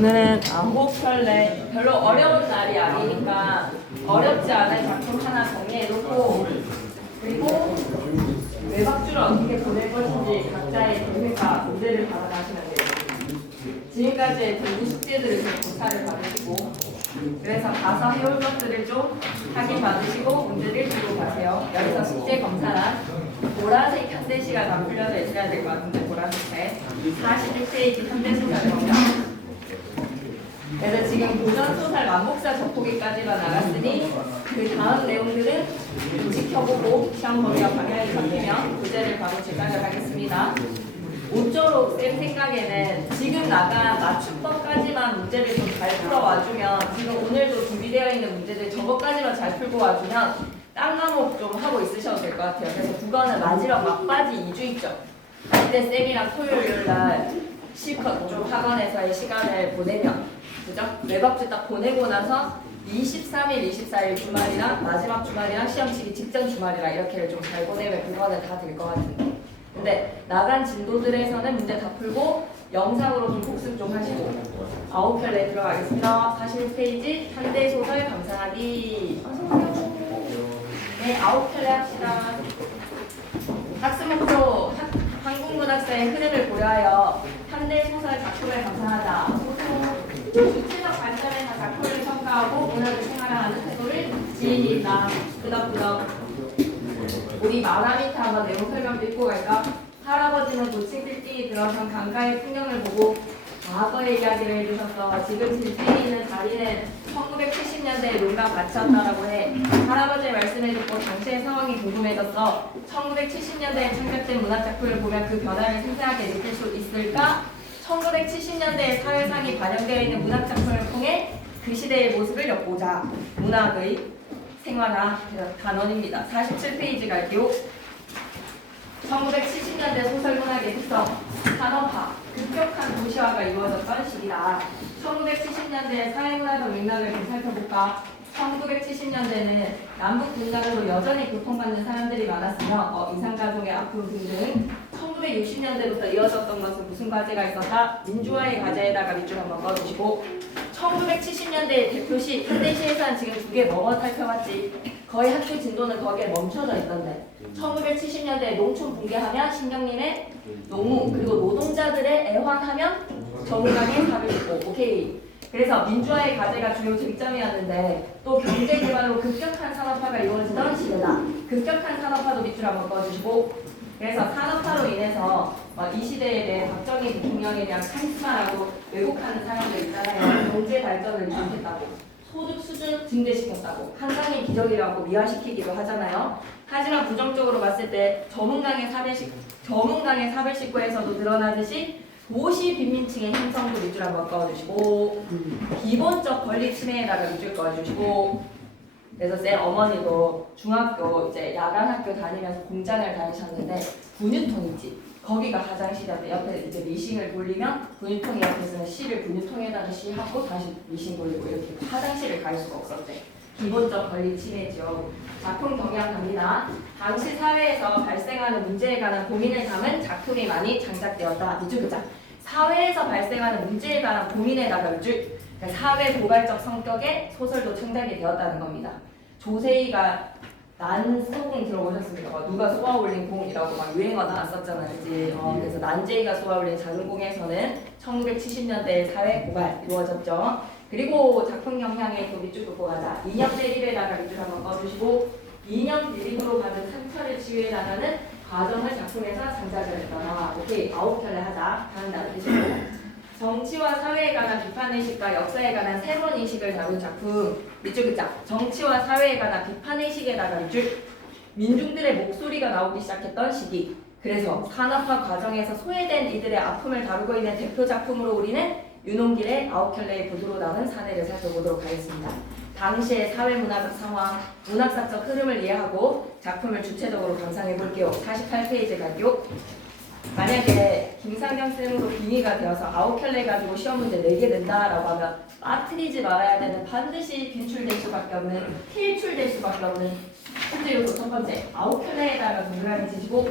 오늘은 아홉편례 별로 어려운 날이 아니니까 어렵지 않은 작품 하나 정리해놓고 그리고 외박주를 어떻게 보낼 것인지 각자의 계획과 문제를 받아가시면 돼요. 지금까지의 공부 숙제들을 좀 조사를 받으시고 그래서 가서 해올 것들을 좀 확인 받으시고 문제를 들고 가세요. 여기서 숙제 검사란 보라색 현대시가 다 풀려져 있어야 될 것 같은데 보라색에 41페이지 현대소설 검사. 그래서 지금 고전소설 만복사 접보기까지만 나갔으니 그 다음 내용들은 지켜보고 시험 범위와 방향이 잡히면 부제를 바로 제작을 하겠습니다. 모쪼록 쌤 생각에는 지금 나간 맞춤법까지만 문제를 좀 잘 풀어와주면 지금 오늘도 준비되어 있는 문제들 저것까지만 잘 풀고 와주면 딴 과목 좀 하고 있으셔도 될 것 같아요. 그래서 국어는 마지막 막바지 2주 있죠. 그때 쌤이랑 토요일날 실컷 좀 학원에서의 시간을 보내면 그죠? 외박주 딱 보내고 나서 23일, 24일 주말이랑 마지막 주말이랑 시험 치기 직전 주말이랑 이렇게 좀 잘 보내면 그거는 다 될 것 같은데 근데 나간 진도들에서는 문제 다 풀고 영상으로 좀 복습 좀 하시고 9편에 들어가겠습니다. 41페이지 현대소설 감상하기 네, 9편에 합시다. 학습 목표 한국문학사의 흐름을 고려하여 현대소설 작품을 감상하자. 주체적 관점에서 작품을 평가하고 문학을 생활하는 태도를 지니다. 끄덕끄덕. 우리 마라미타 한번 내용 설명 읽고 갈까? 할아버지는 고층 빌딩이 들어선 강가의 풍경을 보고 과거의 이야기를 해주셨어. 지금 빌딩이 있는 자리는 1970년대에 농가 밭이었다라고 해. 할아버지의 말씀을 듣고 당시의 상황이 궁금해졌어. 1970년대에 창작된 문학작품을 보면 그 변화를 생생하게 느낄 수 있을까? 1970년대의 사회상이 반영되어 있는 문학작품을 통해 그 시대의 모습을 엿보자. 문학의 생활화 단원입니다. 47페이지 갈게요. 1970년대 소설문학의 특성, 산업화, 급격한 도시화가 이루어졌던 시기다. 1970년대 사회문화적 맥락을 좀 살펴볼까? 1970년대는 남북 분단으로 여전히 고통받는 사람들이 많았으며 이상가족의 아픔 등등 1960년대부터 이어졌던 것은 무슨 과제가 있었다? 민주화의 과제에다가 밑줄 한번 꺼주시고 1970년대의 대표시, 현대시에서는 지금 두 개 뭐뭐 살펴봤지? 거의 학교 진도는 거기에 멈춰져 있던데 1970년대에 농촌 붕괴하면 신경림의 농무 그리고 노동자들의 애환하면 정의당의 답을 줬고 오케이. 그래서 민주화의 과제가 주요 쟁점이었는데 또 경제 기반으로 급격한 산업화가 이루어지던 시대다. 급격한 산업화도 밑줄 한번 꺼주시고 그래서 산업화로 인해서 이 시대에 대해 박정희 대통령에 대한 카리스마라고 왜곡하는 사람들 있잖아요. 경제 발전을 일으켰다고 소득 수준 증대시켰다고 한강의 기적이라고 미화시키기도 하잖아요. 하지만 부정적으로 봤을 때 저문강의 사별식구에서도 드러나듯이 도시 빈민층의 형성도 밑줄 한번 꺼주시고 기본적 권리 침해에다가 밑줄 꺼주시고 그래서 쌤 어머니도 중학교 이제 야간 학교 다니면서 공장을 다니셨는데 분유통 있지 거기가 화장실이었는데 옆에 이제 미싱을 돌리면 분유통이 옆에 있으면 씨를 분유통에다가 씨하고 다시 미싱 돌리고 이렇게 화장실을 갈 수가 없었대. 기본적 권리 침해죠. 작품 경향 갑니다. 당시 사회에서 발생하는 문제에 관한 고민을 담은 작품이 많이 장작되었다. 밑줄 긋자. 사회에서 발생하는 문제에 관한 고민에다가 밑줄. 사회 고발적 성격의 소설도 창작이 되었다는 겁니다. 조세희가 난소공 들어보셨습니까? 누가 쏘아올린 공이라고 막 유행어 나왔었잖아요. 그래서 난제이가 쏘아올린 작은 공에서는 1970년대 사회 고발 이루어졌죠. 그리고 작품 영향에 또 밑줄 긋고 가자. 이념 대립에다가 밑줄 한번 꺼주시고 이념 대립으로 받은 상처를 치유해나가는 과정을 작품에서 장작을 했더라. 오케이, 9편을 하자. 다음 날 드시고 정치와 사회에 관한 비판의식과 역사에 관한 새로운 인식을 다룬 작품 밑줄 긋자. 정치와 사회에 관한 비판의식에다가 밑줄 민중들의 목소리가 나오기 시작했던 시기 그래서 산업화 과정에서 소외된 이들의 아픔을 다루고 있는 대표 작품으로 우리는 윤홍길의 9켤레의 보도로 남은 사례를 살펴보도록 하겠습니다. 당시의 사회문화적 상황, 문학사적 흐름을 이해하고 작품을 주체적으로 감상해 볼게요. 48페이지 갈게요. 만약에 김상경 쌤으로 빙의가 되어서 9켤레 가지고 시험 문제 내게 된다라고 하면 빠뜨리지 말아야 되는 반드시 빈출될 수밖에 없는 필출될 수밖에 없는 문제 요소 첫 번째 9켤레에다가 동그라미 치시고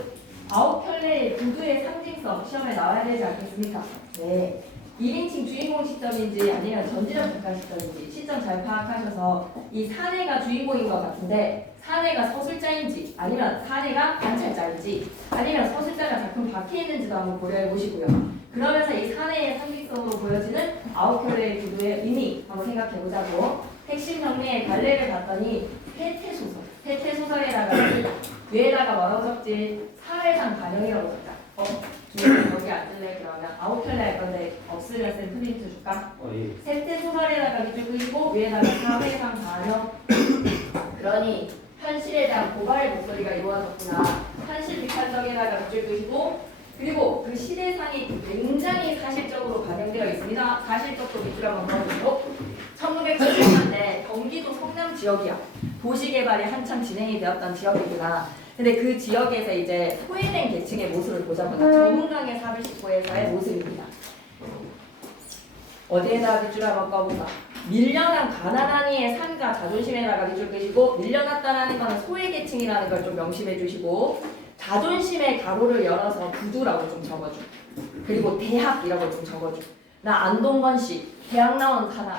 9켤레의 구두의 상징성 시험에 나와야 되지 않겠습니까? 네. 1인칭 주인공 시점인지 아니면 전지적 객관 시점인지 시점 잘 파악하셔서 이 사내가 주인공인 것 같은데 사내가 서술자인지 아니면 사내가 관찰자인지 아니면 서술자가 작품 밖에 있는지도 한번 고려해 보시고요. 그러면서 이 사내의 상징성으로 보여지는 아웃컬레의 구도의 의미 한번 생각해 보자고. 핵심 정리의 갈래를 봤더니 세태소설, 세태소설에다가 위에다가 뭐라고 적지? 사회상 반영이라고 적자. 여기 앉을래? 그러면 아웃컬레 할 건데 없으면 쌤 프린트 줄까? 예. 세태소설에다가 밑줄 그리고 위에다가 사회상 반영. 그러니 현실에 대한 고발의 목소리가 이루어졌구나. 현실 비판적에다가 밑줄 그리고 그리고 그 시대상이 굉장히 사실적으로 반영되어 있습니다. 사실적도 밑줄 한번 그어주시고 1970년대 경기도 성남 지역이야. 도시 개발이 한참 진행이 되었던 지역이구나. 근데 그 지역에서 이제 소외된 계층의 모습을 보자마자 정은강의 419에서의 모습입니다. 어디에다가 밑줄 한번 꺼보자. 밀려난 가난한 이의 삶과 자존심에다가 밑줄 끄시고 밀려났다라는 거는 소외계층이라는 걸 좀 명심해 주시고 자존심의 가로를 열어서 구두라고 좀 적어줘. 그리고 대학이라고 좀 적어줘. 나 안동건 씨 대학 나온 가난.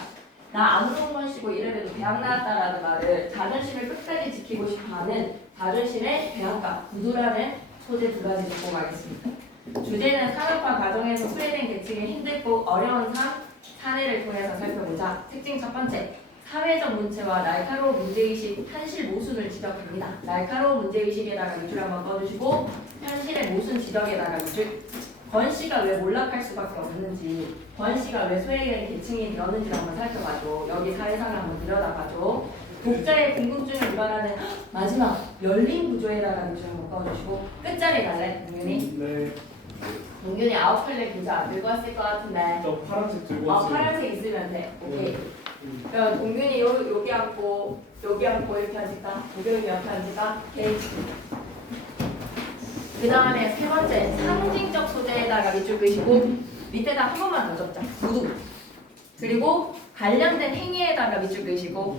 나 안동건 씨고 이래봬도 대학 나왔다라는 말을 자존심을 끝까지 지키고 싶어하는 자존심의 대학가 구두라는 소재 두 가지 듣고 가겠습니다. 주제는 산업화 과정에서 소외된 계층의 힘들고 어려운 삶 사례를 통해서 살펴보자. 특징 첫 번째, 사회적 문체와 날카로운 문제의식, 현실 모순을 지적합니다. 날카로운 문제의식에다가 밑줄 한번 꺼주시고 현실의 모순 지적에다가 밑줄. 권 씨가 왜 몰락할 수밖에 없는지, 권 씨가 왜 소외된 계층이 되었는지 한번 살펴봐줘. 여기 사회상을 한번 들여다봐줘. 독자의 궁금증을 유발하는 마지막 열린 구조에다가 밑줄 한번 꺼주시고 끝자리 갈래? 동윤이? 네. 동균이 아웃클릭 문자 들고 왔을 것 같은데. 저 파란색 들고 왔어요. 파란색 있으면 돼. 오케이. 그럼 동균이 여기 앉고 여기 앉고 이렇게 앉을까? 동균이 옆에 앉을까? 오케이. 그 다음에 세 번째 상징적 소재에다가 밑줄 그시고 밑에다 한 번만 더 적자. 구두. 그리고 관련된 행위에다가 밑줄 그시고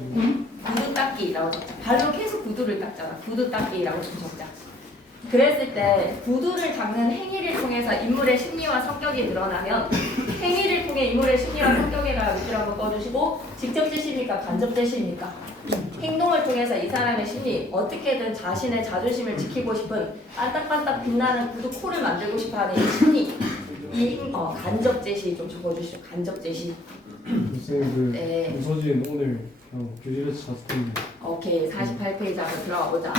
구두 닦기라고 적자. 발로 계속 구두를 닦잖아. 구두 닦기라고 좀 적자. 그랬을 때 구두를 닦는 행위를 통해서 인물의 심리와 성격이 드러나면 행위를 통해 인물의 심리와 성격에다가 밑줄 한번 꺼주시고 직접 제시입니까? 간접 제시입니까? 행동을 통해서 이 사람의 심리 어떻게든 자신의 자존심을 지키고 싶은 반딱반딱 빛나는 구두 코를 만들고 싶어하는 이 심리 간접 제시 좀 적어주시죠. 간접 제시. 선생님 네. 무서진 오늘 교실에서 잤을 텐데. 오케이 48페이지 한번 들어가 보자.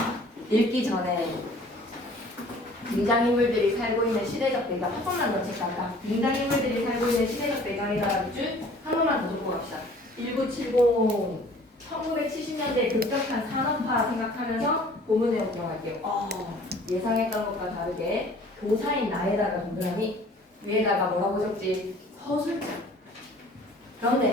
읽기 전에 등장인물들이 살고 있는 시대적 배경 한 번만 더 체크할까? 등장인물들이 살고 있는 시대적 배경이라는 줄 한 번만 더 듣고 갑시다. 1970 1970년대 급격한 산업화 생각하면서 본문 내용 들어갈게요. 예상했던 것과 다르게 교사인 나에다가 동그라미 위에다가 뭐라고 적지? 서술자. 그런데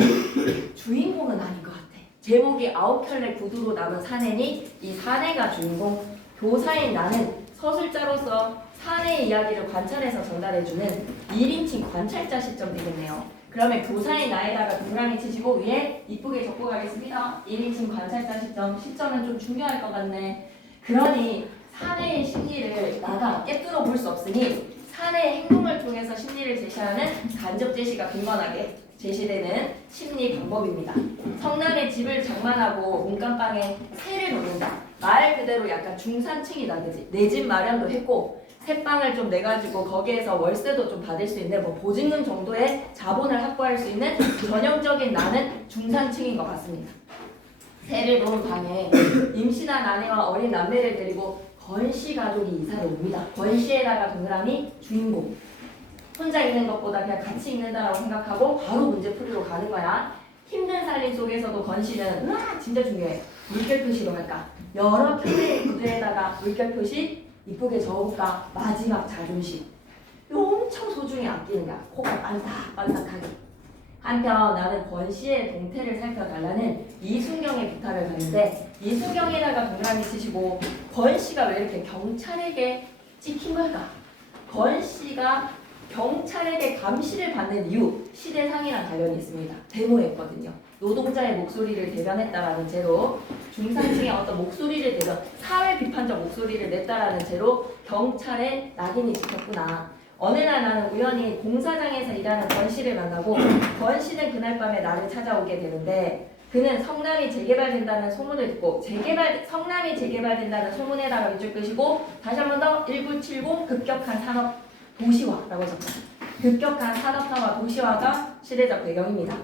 주인공은 아닌 것 같아. 제목이 아웃켤레 구두로 남은 사내니 이 사내가 주인공. 교사인 나는 서술자로서 사내의 이야기를 관찰해서 전달해주는 1인칭 관찰자 시점 되겠네요. 그러면 교사인 나에다가 동그라미 치시고 위에 이쁘게 적고 가겠습니다. 1인칭 관찰자 시점. 시점은 좀 중요할 것 같네. 그러니 사내의 심리를 나가 깨뚫어 볼 수 없으니 사내의 행동을 통해서 심리를 제시하는 간접 제시가 빈번하게 제시되는 심리 방법입니다. 성남에 집을 장만하고 문간방에 새를 놓는다. 말 그대로 약간 중산층이다, 그지? 내 집 마련도 했고 새방을 좀 내가지고 거기에서 월세도 좀 받을 수 있는 뭐 보증금 정도의 자본을 확보할 수 있는 전형적인 나는 중산층인 것 같습니다. 새를 놓은 방에 임신한 아내와 어린 남매를 데리고 권씨 가족이 이사를 옵니다. 권씨에다가 동그라미 주인공. 혼자 있는 것보다 그냥 같이 있는다라고 생각하고 바로 문제 풀이로 가는 거야. 힘든 살림 속에서도 권씨는 진짜 중요해. 물결 표시로 할까? 여러 편의 구두에다가 물결 표시 이쁘게 적어볼까? 마지막 자존심. 이거 엄청 소중히 아끼는 거야. 코가 반짝반짝하게. 한편 나는 권씨의 동태를 살펴달라는 이순경의 부탁을 받는데 이순경에다가 동그라미 치시고 권씨가 왜 이렇게 경찰에게 찍힌 걸까? 권씨가 경찰에게 감시를 받는 이유 시대상이랑 관련이 있습니다. 데모했거든요. 노동자의 목소리를 대변했다라는 죄로 중산층의 어떤 목소리를 대변 사회 비판적 목소리를 냈다라는 죄로 경찰에 낙인이 찍혔구나. 어느 날 나는 우연히 공사장에서 일하는 권씨를 만나고 권씨는 그날 밤에 나를 찾아오게 되는데 그는 성남이 재개발된다는 소문을 듣고 성남이 재개발된다는 소문에다가 밑줄 끄시고 다시 한 번 더 1970 급격한 산업 도시화라고 적다. 급격한 산업화와 도시화가 시대적 배경입니다.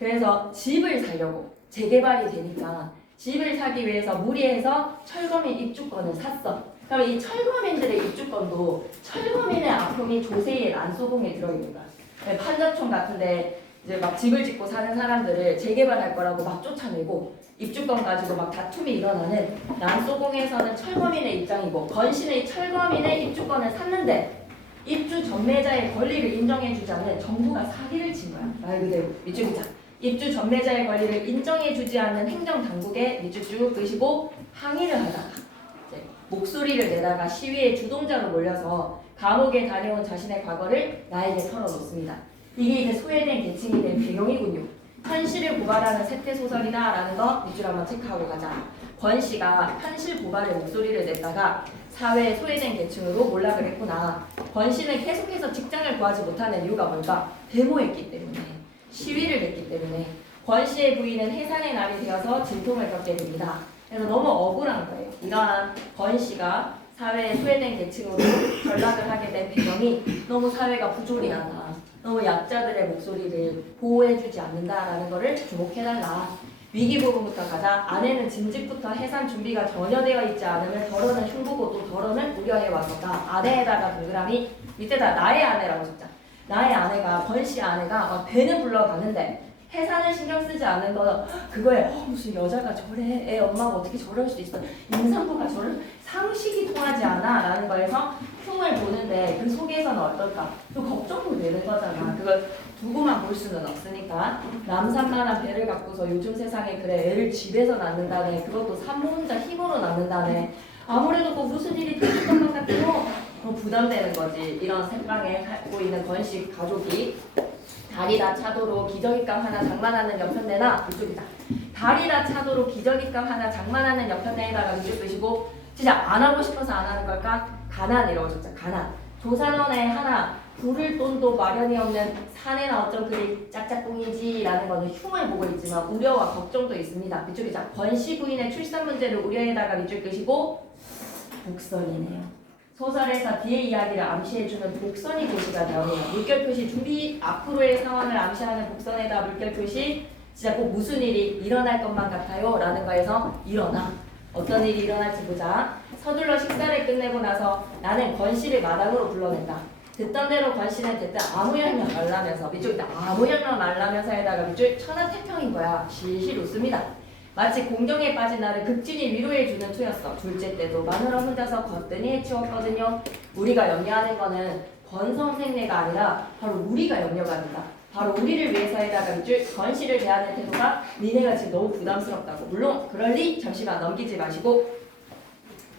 그래서 집을 사려고 재개발이 되니까 집을 사기 위해서 무리해서 철거민 입주권을 샀어. 그럼 이 철거민들의 입주권도 철거민의 아픔이 조세의 난소봉에 들어있는 거야. 판자촌 같은데 이제 막 집을 짓고 사는 사람들을 재개발할 거라고 막 쫓아내고 입주권 가지고 막 다툼이 일어나는 난소봉에서는 철거민의 입장이고 권신의 철거민의 입주권을 샀는데 입주 전매자의 권리를 인정해주지 않는 정부가 사기를 친 거야. 말 그대로 밑줄 긋자. 입주 전매자의 권리를 인정해주지 않는 행정당국에 밑줄 쭉 끄시고 항의를 하다가 이제 목소리를 내다가 시위의 주동자로 몰려서 감옥에 다녀온 자신의 과거를 나에게 털어놓습니다. 이게 이제 소외된 계층이 된 배경이군요. 현실을 고발하는 세태소설이다라는 거 밑줄 한번 체크하고 가자. 권 씨가 현실 고발의 목소리를 냈다가 사회의 소외된 계층으로 몰락을 했구나. 권 씨는 계속해서 직장을 구하지 못하는 이유가 뭘까? 데모했기 때문에, 시위를 했기 때문에 권 씨의 부인은 해산의 날이 되어서 진통을 겪게 됩니다. 그래서 너무 억울한 거예요. 이러한 권 씨가 사회의 소외된 계층으로 전락을 하게 된 배경이 너무 사회가 부조리하다. 너무 약자들의 목소리를 보호해주지 않는다라는 것을 주목해달라. 위기 부분부터 가자. 아내는 진즉부터 해산 준비가 전혀 되어 있지 않음을 덜어는 흉보고 또 덜어는 우려해왔었다. 아내에다가 동그라미 밑에다 나의 아내라고 적자. 나의 아내가 권씨 아내가 배는 불러가는데 해산을 신경 쓰지 않는 거 그거에 무슨 여자가 저래 애 엄마가 어떻게 저럴 수 있어 임산부가 저럴 상식이 통하지 않아 라는 거에서 흉을 보는데 그 속에서는 어떨까 또 걱정도 되는 거잖아. 그걸 두고만 볼 수는 없으니까 남산만한 배를 갖고서 요즘 세상에 그래 애를 집에서 낳는다네. 그것도 산모 혼자 힘으로 낳는다네. 아무래도 뭐 무슨 일이 터질 것만 같아도 부담되는 거지. 이런 생각에 갖고 있는 권씨 가족이 다리 다 차도록 기저귀감 하나 장만하는 옆편내나 이쪽이다. 다리 다 차도록 기저귀감 하나 장만하는 옆편내에다가 이쪽 쓰시고 진짜 안 하고 싶어서 안 하는 걸까? 가난이라고 적자. 가난. 조산원에 하나 부를 돈도 마련이 없는 사내나 어쩜 그리 짝짝꿍이지라는 거는 흉을 보고 있지만 우려와 걱정도 있습니다. 이쪽이자 권씨 부인의 출산 문제를 우려에다가 밑줄 끄시고 복선이네요. 소설에서 뒤의 이야기를 암시해주는 복선이 표시가 나오네요. 물결 표시 준비 앞으로의 상황을 암시하는 복선에다 물결 표시 진짜 꼭 무슨 일이 일어날 것만 같아요 라는 거에서 일어나. 어떤 일이 일어날지 보자. 서둘러 식사를 끝내고 나서 나는 권씨를 마당으로 불러낸다. 듣던 대로 권씨는 대뜸 아무 열명 말라면서 밑줄이다. 아무 열명 말라면서에다가 밑줄 천하태평인 거야. 실실 웃습니다. 마치 공경에 빠진 나를 극진히 위로해주는 투였어. 둘째 때도 마누라 혼자서 거뜬히 해치웠거든요. 우리가 염려하는 거는 권 선생네가 아니라 바로 우리가 염려가 된다. 바로 우리를 위해서에다가 밑줄 권씨를 대하는 태도가 니네가 지금 너무 부담스럽다고. 물론 그럴 리 잠시만 넘기지 마시고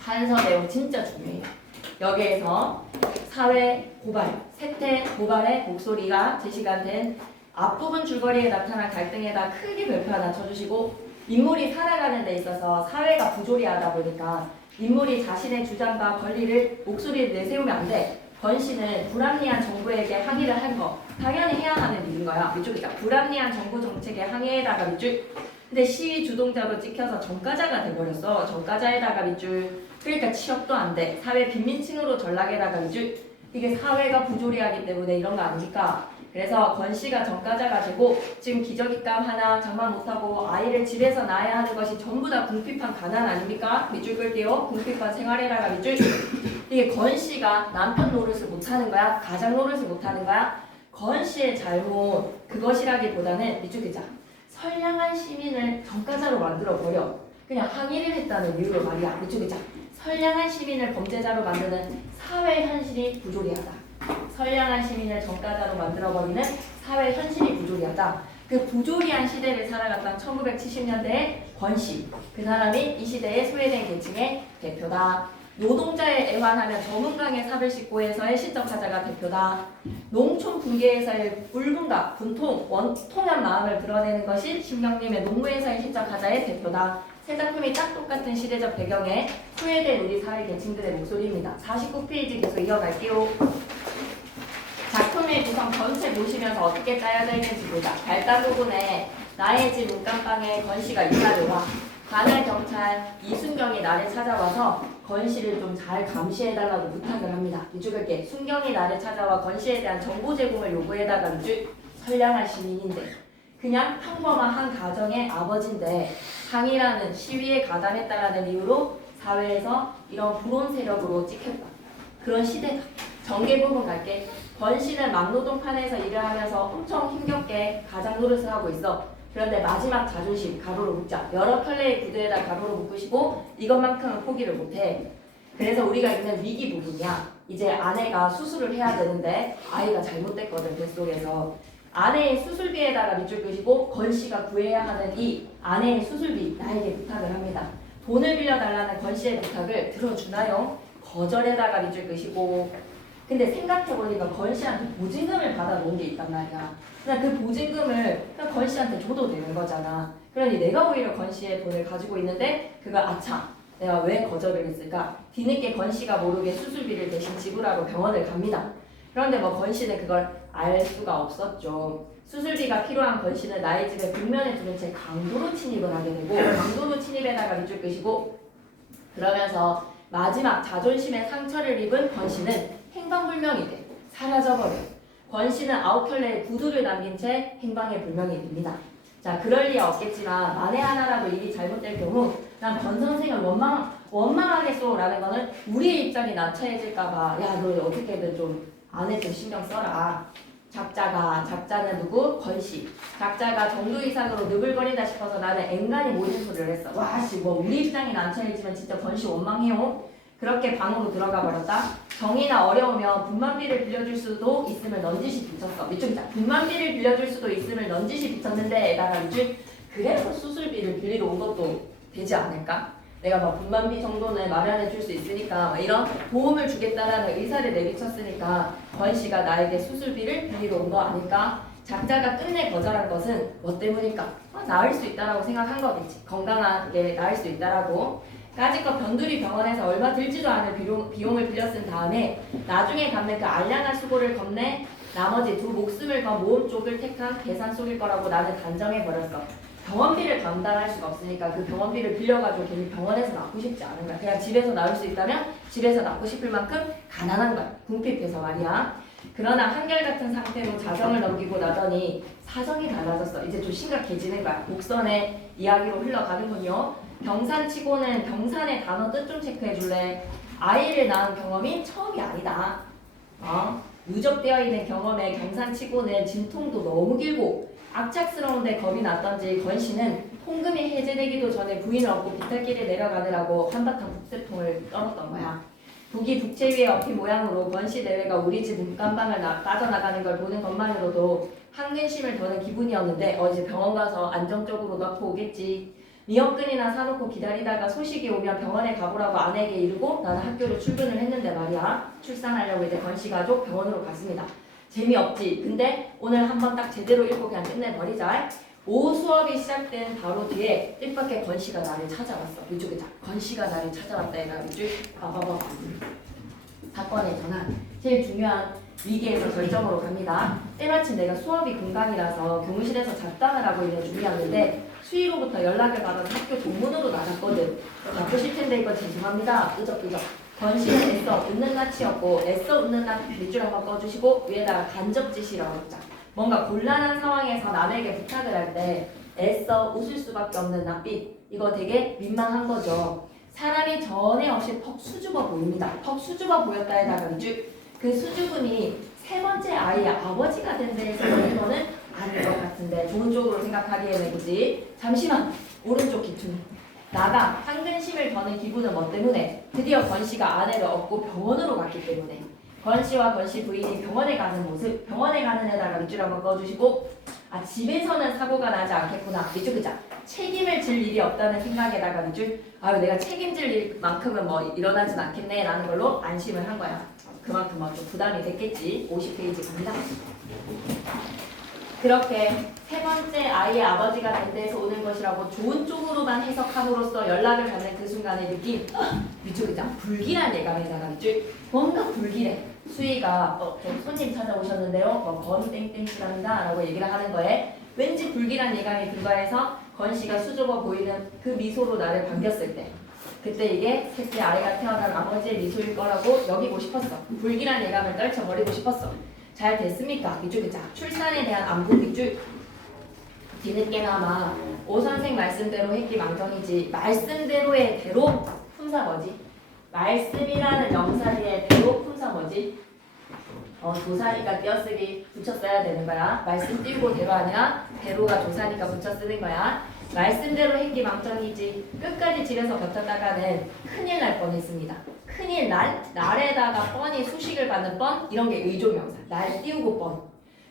판서 내용 진짜 중요해요. 여기에서 사회 고발, 세태 고발의 목소리가 제시가 된 앞부분 줄거리에 나타난 갈등에다 크게 별표 하나 쳐주시고 인물이 살아가는 데 있어서 사회가 부조리하다 보니까 인물이 자신의 주장과 권리를 목소리를 내세우면 안 돼. 권씨는 불합리한 정부에게 항의를 한 거 당연히 해야 하는 일인 거야. 밑줄이니까 불합리한 정부 정책에 항의에다가 밑줄. 근데 시위 주동자로 찍혀서 전과자가 돼버렸어. 전과자에다가 밑줄. 그러니까 취업도 안 돼. 사회 빈민층으로 전락에다가 밑줄. 이게 사회가 부조리하기 때문에 이런 거 아닙니까? 그래서 권씨가 전과자가 되고 지금 기저귀감 하나 장만 못하고 아이를 집에서 낳아야 하는 것이 전부 다 궁핍한 가난 아닙니까? 밑줄 끌게요. 궁핍한 생활에다가 밑줄. 이게 권씨가 남편 노릇을 못하는 거야? 가장 노릇을 못하는 거야? 권씨의 잘못 그것이라기보다는 밑줄 끄자. 선량한 시민을 전과자로 만들어버려. 그냥 항의를 했다는 이유로 말이야. 밑줄 끄자. 선량한 시민을 범죄자로 만드는 사회 현실이 부조리하다. 선량한 시민을 전과자로 만들어버리는 사회 현실이 부조리하다. 그 부조리한 시대를 살아갔던 1970년대의 권씨. 그 사람이 이 시대의 소외된 계층의 대표다. 노동자의 애환하면 저문강의 삽을 싣고에서의 시적하자가 대표다. 농촌 붕괴에서의 불분각, 분통, 원통한 마음을 드러내는 것이 심경님의 농무에서의 시적하자의 대표다. 세 작품이 딱 똑같은 시대적 배경에 소외된 우리 사회 계층들의 목소리입니다. 49페이지 계속 이어갈게요. 처음에 구성 전체 보시면서 어떻게 짜야 되는지 보자. 발단 부분에 나의 집 문간방에 건씨가 이사를 와. 관할 경찰 이순경이 나를 찾아와서 건씨를 좀 잘 감시해달라고 부탁을 합니다. 이쪽에 순경이 나를 찾아와 건씨에 대한 정보 제공을 요구해다가 이쪽 선량한 시민인데 그냥 평범한 한 가정의 아버지인데 항의라는 시위에 가담했다라는 이유로 사회에서 이런 불온 세력으로 찍혔다. 그런 시대다. 전개 부분 갈게. 건씨는 막노동판에서 일을 하면서 엄청 힘겹게 가장 노릇을 하고 있어. 그런데 마지막 자존심 가로로 묶자. 여러 켤레의 구두에다 가로로 묶으시고 이것만큼은 포기를 못해. 그래서 우리가 있는 위기 부분이야. 이제 아내가 수술을 해야 되는데 아이가 잘못됐거든. 뱃속에서. 아내의 수술비에다가 밑줄 끄시고 건씨가 구해야 하는 이 아내의 수술비 나에게 부탁을 합니다. 돈을 빌려달라는 건씨의 부탁을 들어주나요? 거절에다가 밑줄 끄시고. 근데 생각해보니까 건씨한테 보증금을 받아놓은 게 있단 말이야. 그냥 그 보증금을 그냥 건씨한테 줘도 되는 거잖아. 그러니 내가 오히려 건씨의 돈을 가지고 있는데 그걸 아차 내가 왜 거절을 했을까? 뒤늦게 건씨가 모르게 수술비를 대신 지불하러 병원을 갑니다. 그런데 뭐 건씨는 그걸 알 수가 없었죠. 수술비가 필요한 건씨는 나의 집에 벽면에 두른 채 강도로 침입을 하게 되고 강도로 침입에다가 밑줄 끄시고 그러면서 마지막 자존심의 상처를 입은 건씨는 행방불명이 돼 사라져버려. 건씨는 9켤레의 구두를 남긴 채 행방에 불명이 됩니다. 자, 그럴 리 없겠지만 만에 하나라도 일이 잘못될 경우 난 권 선생을 원망하겠소 라는 거는 우리의 입장이 난처해질까봐 야, 너 어떻게든 좀 안에 좀 신경 써라. 작자는 누구? 건씨. 작자가 정도 이상으로 느글거리다 싶어서 나는 앵간히 모진 소리를 했어. 와씨 뭐 우리 입장이 난처해지면 진짜 건씨 원망해요. 그렇게 방으로 들어가 버렸다. 정이나 어려우면 분만비를 빌려줄 수도 있음을 넌지시 비쳤어. 밑줄자. 분만비를 빌려줄 수도 있음을 넌지시 비쳤는데 에다가 밑줄 그래서 수술비를 빌리러 온 것도 되지 않을까? 내가 막 분만비 정도는 마련해 줄 수 있으니까 이런 도움을 주겠다라는 의사를 내비쳤으니까 건씨가 나에게 수술비를 빌리러 온 거 아닐까? 작자가 끝내 거절한 것은 뭐 때문일까? 나을 수 있다라고 생각한 거겠지. 건강하게 나을 수 있다라고. 까짓것 변두리 병원에서 얼마 들지도 않을 비용을 빌려 쓴 다음에 나중에 갚는 그 알량한 수고를 겁내 나머지 두 목숨을 건 모험 쪽을 택한 계산 속일 거라고 나는 단정해버렸어. 병원비를 감당할 수가 없으니까 그 병원비를 빌려가지고 괜히 병원에서 낳고 싶지 않은 거야. 그냥 집에서 낳을 수 있다면 집에서 낳고 싶을 만큼 가난한 거야. 궁핍해서 말이야. 그러나 한결같은 상태로 자정을 넘기고 나더니 사정이 달라졌어. 이제 좀 심각해지는 거야. 곡선의 이야기로 흘러가는군요. 경산치고는 경산의 단어 뜻 좀 체크해 줄래? 아이를 낳은 경험이 처음이 아니다. 누적되어 있는 경험에 경산치고는 진통도 너무 길고 악착스러운데 겁이 났던지 건씨는 통금이 해제되기도 전에 부인을 업고 비탈길에 내려가느라고 한바탕 북새통을 떨었던 거야. 북이 북채 위에 엎인 모양으로 건씨 내외가 우리 집 문간방을 빠져나가는 걸 보는 것만으로도 한근심을 더는 기분이었는데 이제 병원 가서 안정적으로 낳고 오겠지. 미역근이나 사놓고 기다리다가 소식이 오면 병원에 가보라고 아내에게 이르고 나는 학교로 출근을 했는데 말이야. 출산하려고 이제 건씨 가족 병원으로 갔습니다. 재미없지. 근데 오늘 한번 딱 제대로 읽고 그냥 끝내버리자. 오후 수업이 시작된 바로 뒤에 뜻밖의 건씨가 나를 찾아왔어. 이쪽에 자. 건씨가 나를 찾아왔다. 얘가 이쪽 봐봐봐. 사건의 전환. 제일 중요한 위기에서 결정으로 갑니다. 때마침 내가 수업이 공강이라서 교무실에서 잡담을 하고 있는 중이었는데 수의로부터 연락을 받아서 학교 동문으로 나갔거든. 바쁘실 텐데 이거 죄송합니다. 끄적끄적. 건씨는 애써 웃는 낯이었고 애써 웃는 낯 밑줄 한번 꺼주시고 위에다가 간접지시라고 했자. 뭔가 곤란한 상황에서 남에게 부탁을 할 때 애써 웃을 수밖에 없는 낯빛. 이거 되게 민망한 거죠. 사람이 전에 없이 퍽 수줍어 보입니다. 퍽 수줍어 보였다에다가 밑줄. 그 수줍음이 세 번째 아이의 아버지가 된 데에서 오는 거는 아닐 것 같은데 좋은 쪽으로 생각하기에는 그지? 잠시만 오른쪽 기준. 나가 한근심을 더는 기분은 뭐 때문에? 드디어 건씨가 아내를 업고 병원으로 갔기 때문에. 건씨와 건씨 부인이 병원에 가는 모습. 병원에 가는 애다가 밑줄 한번 꺼주시고 집에서는 사고가 나지 않겠구나. 밑줄 그자. 책임을 질 일이 없다는 생각에다가 밑줄 내가 책임질 일만큼은 뭐 일어나진 않겠네 라는 걸로 안심을 한 거야. 그만큼 좀 부담이 됐겠지. 50페이지 갑니다. 그렇게 세 번째 아이의 아버지가 될 때에서 오는 것이라고 좋은 쪽으로만 해석함으로써 연락을 받는 그 순간의 느낌. 위쪽에 딱 불길한 예감에다가 뭔가 불길해. 수희가 저 손님 찾아오셨는데요. 건땡땡씨랍니다 라고 얘기를 하는 거에 왠지 불길한 예감이 불과해서 건씨가 수줍어 보이는 그 미소로 나를 반겼을 때 그때 이게 셋째 아이가 태어난 아버지의 미소일 거라고 여기고 싶었어. 불길한 예감을 떨쳐버리고 싶었어. 잘 됐습니까? 이쪽에 자 출산에 대한 안부 밑줄 뒤늦게나마 오 선생 말씀대로 했기망정이지 말씀대로의 대로 품사 뭐지? 말씀이라는 명사 뒤에 대로 품사 뭐지? 조사니까 띄어쓰기 붙였어야 되는 거야. 말씀 띄우고 대로 아니라 대로가 조사니까 붙여 쓰는 거야. 말씀대로 했기망정이지 끝까지 집에서 버텼다가는 큰일 날 뻔했습니다. 큰일 날에다가 뻔히 수식을 받는 뻔 이런 게 의조명사. 날 띄우고 뻔.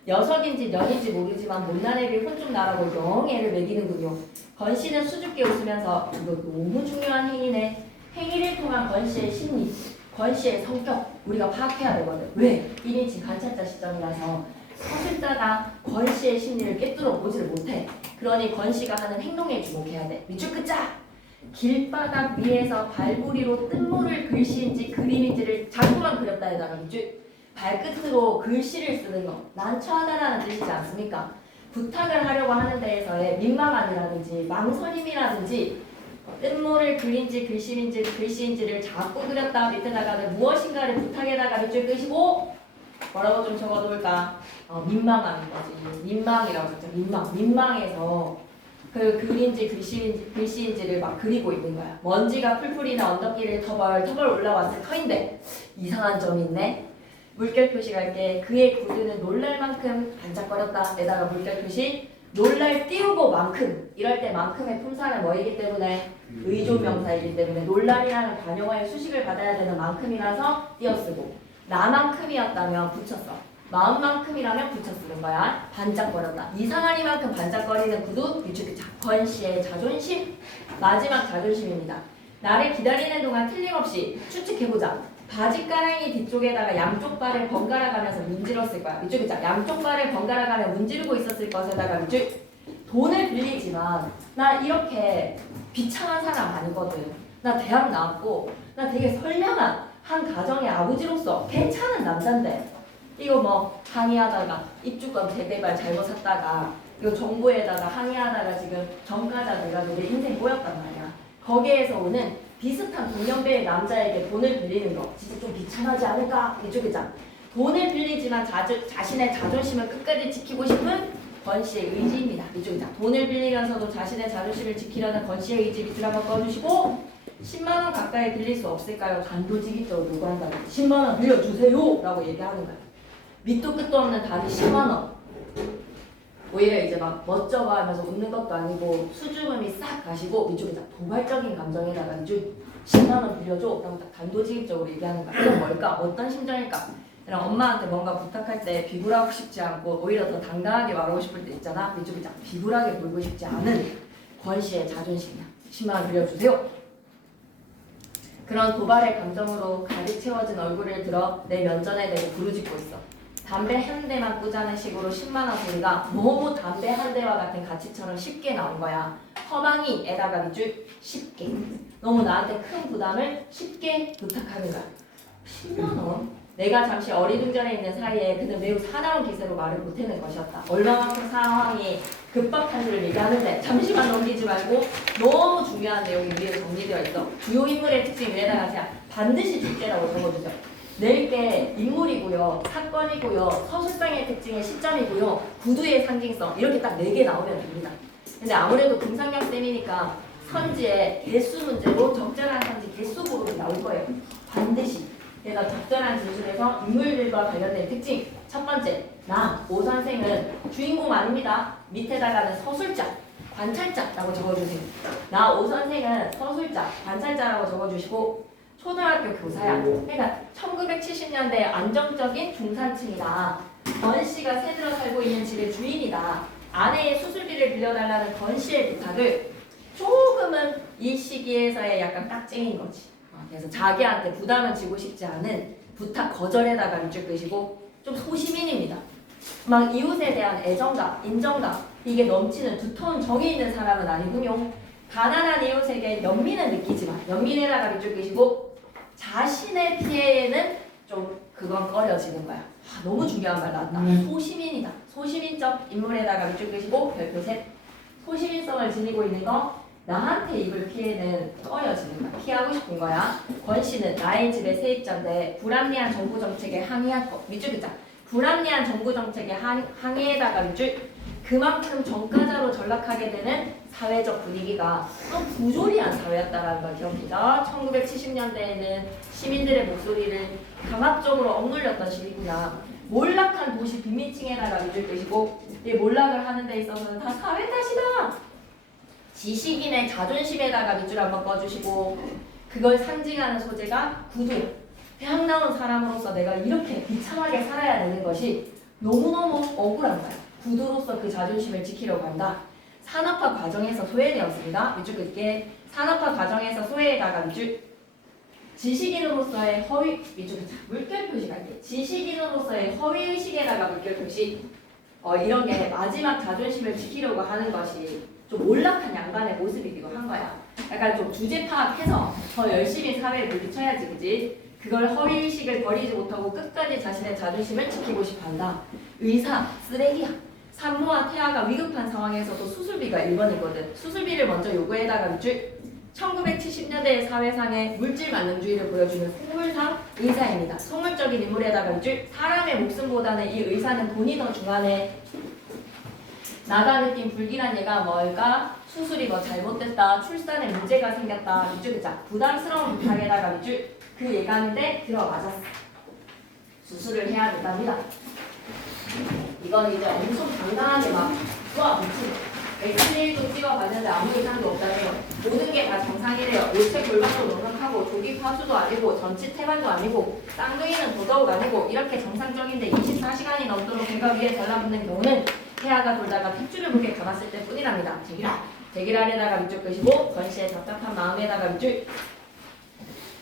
녀석인지 년인지 모르지만 못난 애비 혼 좀 나라고 영 애를 먹이는군요. 건 씨는 수줍게 웃으면서 이거 너무 중요한 행위네. 행위를 통한 건 씨의 심리, 건 씨의 성격 우리가 파악해야 되거든. 왜? 1인칭 관찰자 시점이라서 서술자가 건 씨의 심리를 꿰뚫어 보지를 못해. 그러니 건 씨가 하는 행동에 주목해야 돼. 밑줄 끄자. 길바닥 위에서 발부리로 뜬모를 글씨인지 그림인지를 자꾸만 그렸다 해다가 밑줄 발끝으로 글씨를 쓰는 거 난처하다라는 뜻이지 않습니까? 부탁을 하려고 하는 데에서의 민망함이라든지 망설임이라든지 뜬모를 글인지 글씨인지 글씨인지를 자꾸 그렸다 밑에다가는 무엇인가를 부탁에다가 밑줄 끄시고 뭐라고 좀 적어놓을까? 민망함인 거지. 민망이라고 했죠. 민망해서 그 글인지 글씨인지를 막 그리고 있는 거야. 먼지가 풀풀이나 언덕길을 터벌 올라왔을 터인데 이상한 점이 있네. 물결 표시 갈게. 그의 구두는 놀랄 만큼 반짝거렸다. 에다가 물결 표시 놀랄 띄우고 만큼 이럴 때 만큼의 품사는 뭐이기 때문에 의조명사이기 때문에 놀랄이라는 관용어의 수식을 받아야 되는 만큼이라서 띄어쓰고 나만큼이었다면 붙였어. 마음만큼이라면 붙여 쓰는 거야. 반짝거렸다. 이상하리만큼 반짝거리는 구두 유축기차. 건씨의 자존심. 마지막 자존심입니다. 나를 기다리는 동안 틀림없이 추측해보자. 바지가랑이 뒤쪽에다가 양쪽 발을 번갈아 가면서 문질렀을 거야. 이쪽에 자 양쪽 발을 번갈아 가며 문지르고 있었을 것에다가 이쪽 돈을 빌리지만 나 이렇게 비참한 사람 아니거든. 나 대학 나왔고 나 되게 선량한 한 가정의 아버지로서 괜찮은 남잔데 이거 뭐 항의하다가 입주권 대대발 잘못 샀다가 이거 정부에다가 항의하다가 지금 전과자 돼가지고 내 인생 꼬였단 말이야. 거기에서 오는 비슷한 동년배의 남자에게 돈을 빌리는 거 진짜 좀 비참하지 않을까? 이쪽에 자 돈을 빌리지만 자신의 자존심을 끝까지 지키고 싶은 건 씨의 의지입니다. 이쪽에 자 돈을 빌리면서도 자신의 자존심을 지키려는 건 씨의 의지 밑줄 한번 꺼주시고 10만 원 가까이 빌릴 수 없을까요? 단도직입적으로 요구한다고 10만 원 빌려주세요! 라고 얘기하는 거야. 밑도 끝도 없는 답이 10만 원. 오히려 이제 막 멋져봐 하면서 웃는 것도 아니고 수줍음이 싹 가시고 이쪽에 다 도발적인 감정에다가 이쪽 10만 원 빌려줘 라고 딱 단도직입적으로 얘기하는 거야. 이건 뭘까? 어떤 심정일까? 그냥 엄마한테 뭔가 부탁할 때 비굴하고 싶지 않고 오히려 더 당당하게 말하고 싶을 때 있잖아. 이쪽에 딱 비굴하게 보이고 싶지 않은 권 씨의 자존심이야. 10만 원 빌려주세요. 그런 도발의 감정으로 가득 채워진 얼굴을 들어 내 면전에 대고 부르짖고 있어. 담배 한 대만 꾸자는 식으로 10만 원 소리가 너무 담배 한 대와 같은 가치처럼 쉽게 나온 거야. 허망이에다가 밑줄 쉽게. 너무 나한테 큰 부담을 쉽게 부탁하는 거야. 10만 원? 내가 잠시 어리둥절해 있는 사이에 그는 매우 사나운 기세로 말을 못해낸 것이었다. 얼마만큼 상황이 급박한지를 얘기하는데 잠시만 넘기지 말고 너무 중요한 내용이 위에 정리되어 있어. 주요 인물의 특징 위에다가 그냥 반드시 주제라고 적어주세요. 낼 게 인물이고요, 사건이고요, 서술상의 특징의 시점이고요, 구두의 상징성 이렇게 딱 4개 나오면 됩니다. 근데 아무래도 금상경 쌤이니까 선지의 개수 문제로 적절한 선지 개수 부분이 나올 거예요. 반드시. 그래서 적절한 진술에서 인물들과 관련된 특징. 첫 번째, 나, 오 선생은 주인공 아닙니다. 밑에다가는 서술자, 관찰자라고 적어주세요. 나, 오 선생은 서술자, 관찰자라고 적어주시고 초등학교 교사야. 그러니까 1970년대 안정적인 중산층이다. 건 씨가 새들어 살고 있는 집의 주인이다. 아내의 수술비를 빌려달라는 건 씨의 부탁을 조금은 이 시기에서의 약간 깍쟁인 거지. 그래서 자기한테 부담을 지고 싶지 않은 부탁 거절에다가 밑줄 끄시고 좀 소시민입니다. 막 이웃에 대한 애정감, 인정감 이게 넘치는 두터운 정이 있는 사람은 아니군요. 가난한 이웃에게 연민은 느끼지만 연민에다가 밑줄 그시고 자신의 피해에는 좀 그건 꺼려지는 거야. 너무 중요한 말 나왔다. 소시민이다. 소시민적 인물에다가 밑줄 그시고 별표 셋. 소시민성을 지니고 있는 거 나한테 입을 피해는 꺼려지는 거야. 피하고 싶은 거야. 권 씨는 나의 집에 세입자인데 불합리한 정부 정책에 항의할 거. 밑줄 긋자. 불합리한 정부 정책에 항의에다가 밑줄 그만큼 정가자로 전락하게 되는 사회적 분위기가 좀 부조리한 사회였다라는 걸 기억해줘. 1970년대에는 시민들의 목소리를 강압적으로 억눌렸던 시기구나. 몰락한 도시 빈민층에다가 밑줄 끄시고 이 몰락을 하는 데 있어서는 다 사회 탓이다. 지식인의 자존심에다가 밑줄 한번 꺼주시고 그걸 상징하는 소재가 구두. 대학 나온 사람으로서 내가 이렇게 비참하게 살아야 되는 것이 너무너무 억울한 거야. 구두로서 그 자존심을 지키려고 한다. 산업화 과정에서 소외되었습니다. 밑줄 긋게. 산업화 과정에서 소외에다가 밑줄. 지식인으로서의 허위 밑줄 긋자. 물결 표시 갈게. 지식인으로서의 허위의식에다가 물결 표시. 이런 게 마지막 자존심을 지키려고 하는 것이 좀 몰락한 양반의 모습이기도 한 거야. 약간 좀 주제 파악해서 더 열심히 사회에 물리쳐야지, 그지? 그걸 허위의식을 버리지 못하고 끝까지 자신의 자존심을 지키고 싶어한다. 의사, 쓰레기야. 산모와 태아가 위급한 상황에서도 수술비가 1번이거든. 수술비를 먼저 요구해다가 밑줄. 1970년대의 사회상의 물질 만능주의를 보여주는 생물상 의사입니다. 속물적인 인물에다가 밑줄. 사람의 목숨보다는 이 의사는 돈이 더 중하네. 나가 느낀 불길한 예가 뭘까? 수술이 뭐 잘못됐다. 출산에 문제가 생겼다. 밑줄 긋자. 부담스러운 부탁에다가 밑줄. 그 예감인데 들어맞았어. 수술을 해야 된답니다. 이건 이제 엄청 당당하게 막 쏘아붙이고 엑스레이도 찍어봤는데 아무 이상도 없다네요. 모든 게 다 정상이래요. 요체 골반도 넉넉하고 조기 파수도 아니고 전치 태반도 아니고 쌍둥이는 더더욱 아니고 이렇게 정상적인데 24시간이 넘도록 배가 위에 달라붙는 경우는 태아가 돌다가 핏줄을 목에 감았을 때뿐이랍니다. 제기랄에다가 밑줄 끄시고 권씨의 답답한 마음에다가 밑줄.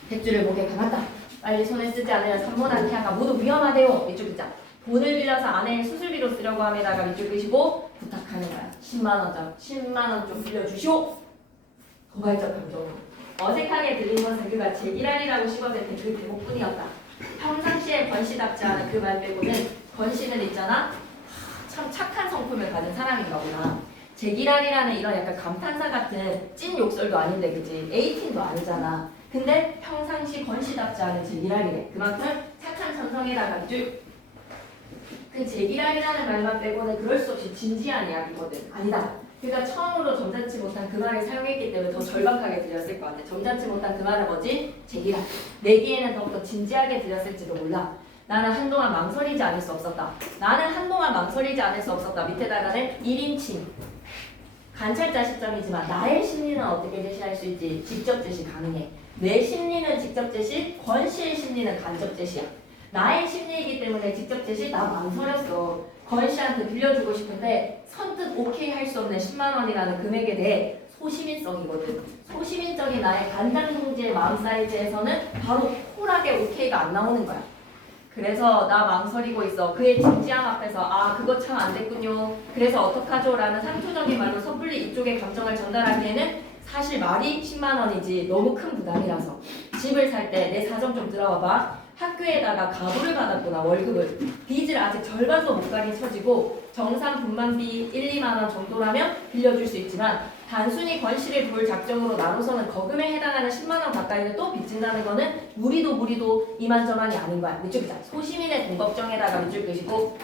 핏줄을 목에 감았다. 빨리 손을 쓰지 않으면 산모나 태아가 모두 위험하대요. 밑줄 긋자. 돈을 빌려서 아내의 수술비로 쓰려고 함에다가 밑줄 끄시고 부탁하는 거야. 10만원 좀 빌려주시오. 도발적 감정으로. 어색하게 들린 것은 그가 제기랄이라고 씹어댄 그 대목뿐이었다. 평상시에 권씨답지 않은 그 말 빼고는 권씨는 있잖아. 참 착한 성품을 가진 사람인가 보다. 제기랄이라는 이런 약간 감탄사 같은 찐 욕설도 아닌데 그치? 에이틴도 아니잖아. 근데 평상시 권씨답지 않은 제기랄이래. 그만큼 착한 천성에다가 밑줄. 그 제기랄이라는 말만 빼고는 그럴 수 없이 진지한 이야기거든. 아니다. 그러니까 처음으로 점잖지 못한 그 말을 사용했기 때문에 더 절박하게 들렸을 것 같아. 점잖지 못한 그 말은 뭐지? 제기랄. 내기에는 더욱더 진지하게 들렸을지도 몰라. 나는 한동안 망설이지 않을 수 없었다. 밑에다가는 1인칭. 관찰자 시점이지만 나의 심리는 어떻게 제시할 수 있지? 직접 제시 가능해. 내 심리는 직접 제시, 권씨의 심리는 간접 제시야. 나의 심리이기 때문에 직접 제시, 나 망설였어. 권씨한테 빌려주고 싶은데 선뜻 오케이 할 수 없는 10만원이라는 금액에 대해 소시민성이거든. 소시민적인 나의 간단 형제의 마음 사이즈에서는 바로 쿨하게 오케이가 안 나오는 거야. 그래서 나 망설이고 있어. 그의 진지함 앞에서 아 그거 참 안 됐군요. 그래서 어떡하죠? 라는 상투적인 말로 섣불리 이쪽의 감정을 전달하기에는 사실 말이 10만원이지 너무 큰 부담이라서. 집을 살 때 내 사정 좀 들어봐봐. 학교에다가 가부를 받았구나. 월급을. 빚을 아직 절반도 못 가린 처지고 정산 분만비 1, 2만원 정도라면 빌려줄 수 있지만 단순히 권씨를 돌 작정으로 나눠서는 거금에 해당하는 10만원 가까이를 또 빚진다는 거는 무리도 이만저만이 아닌 거야. 밑줄 긋자. 소시민의 돈 걱정에다가 밑줄 끄시고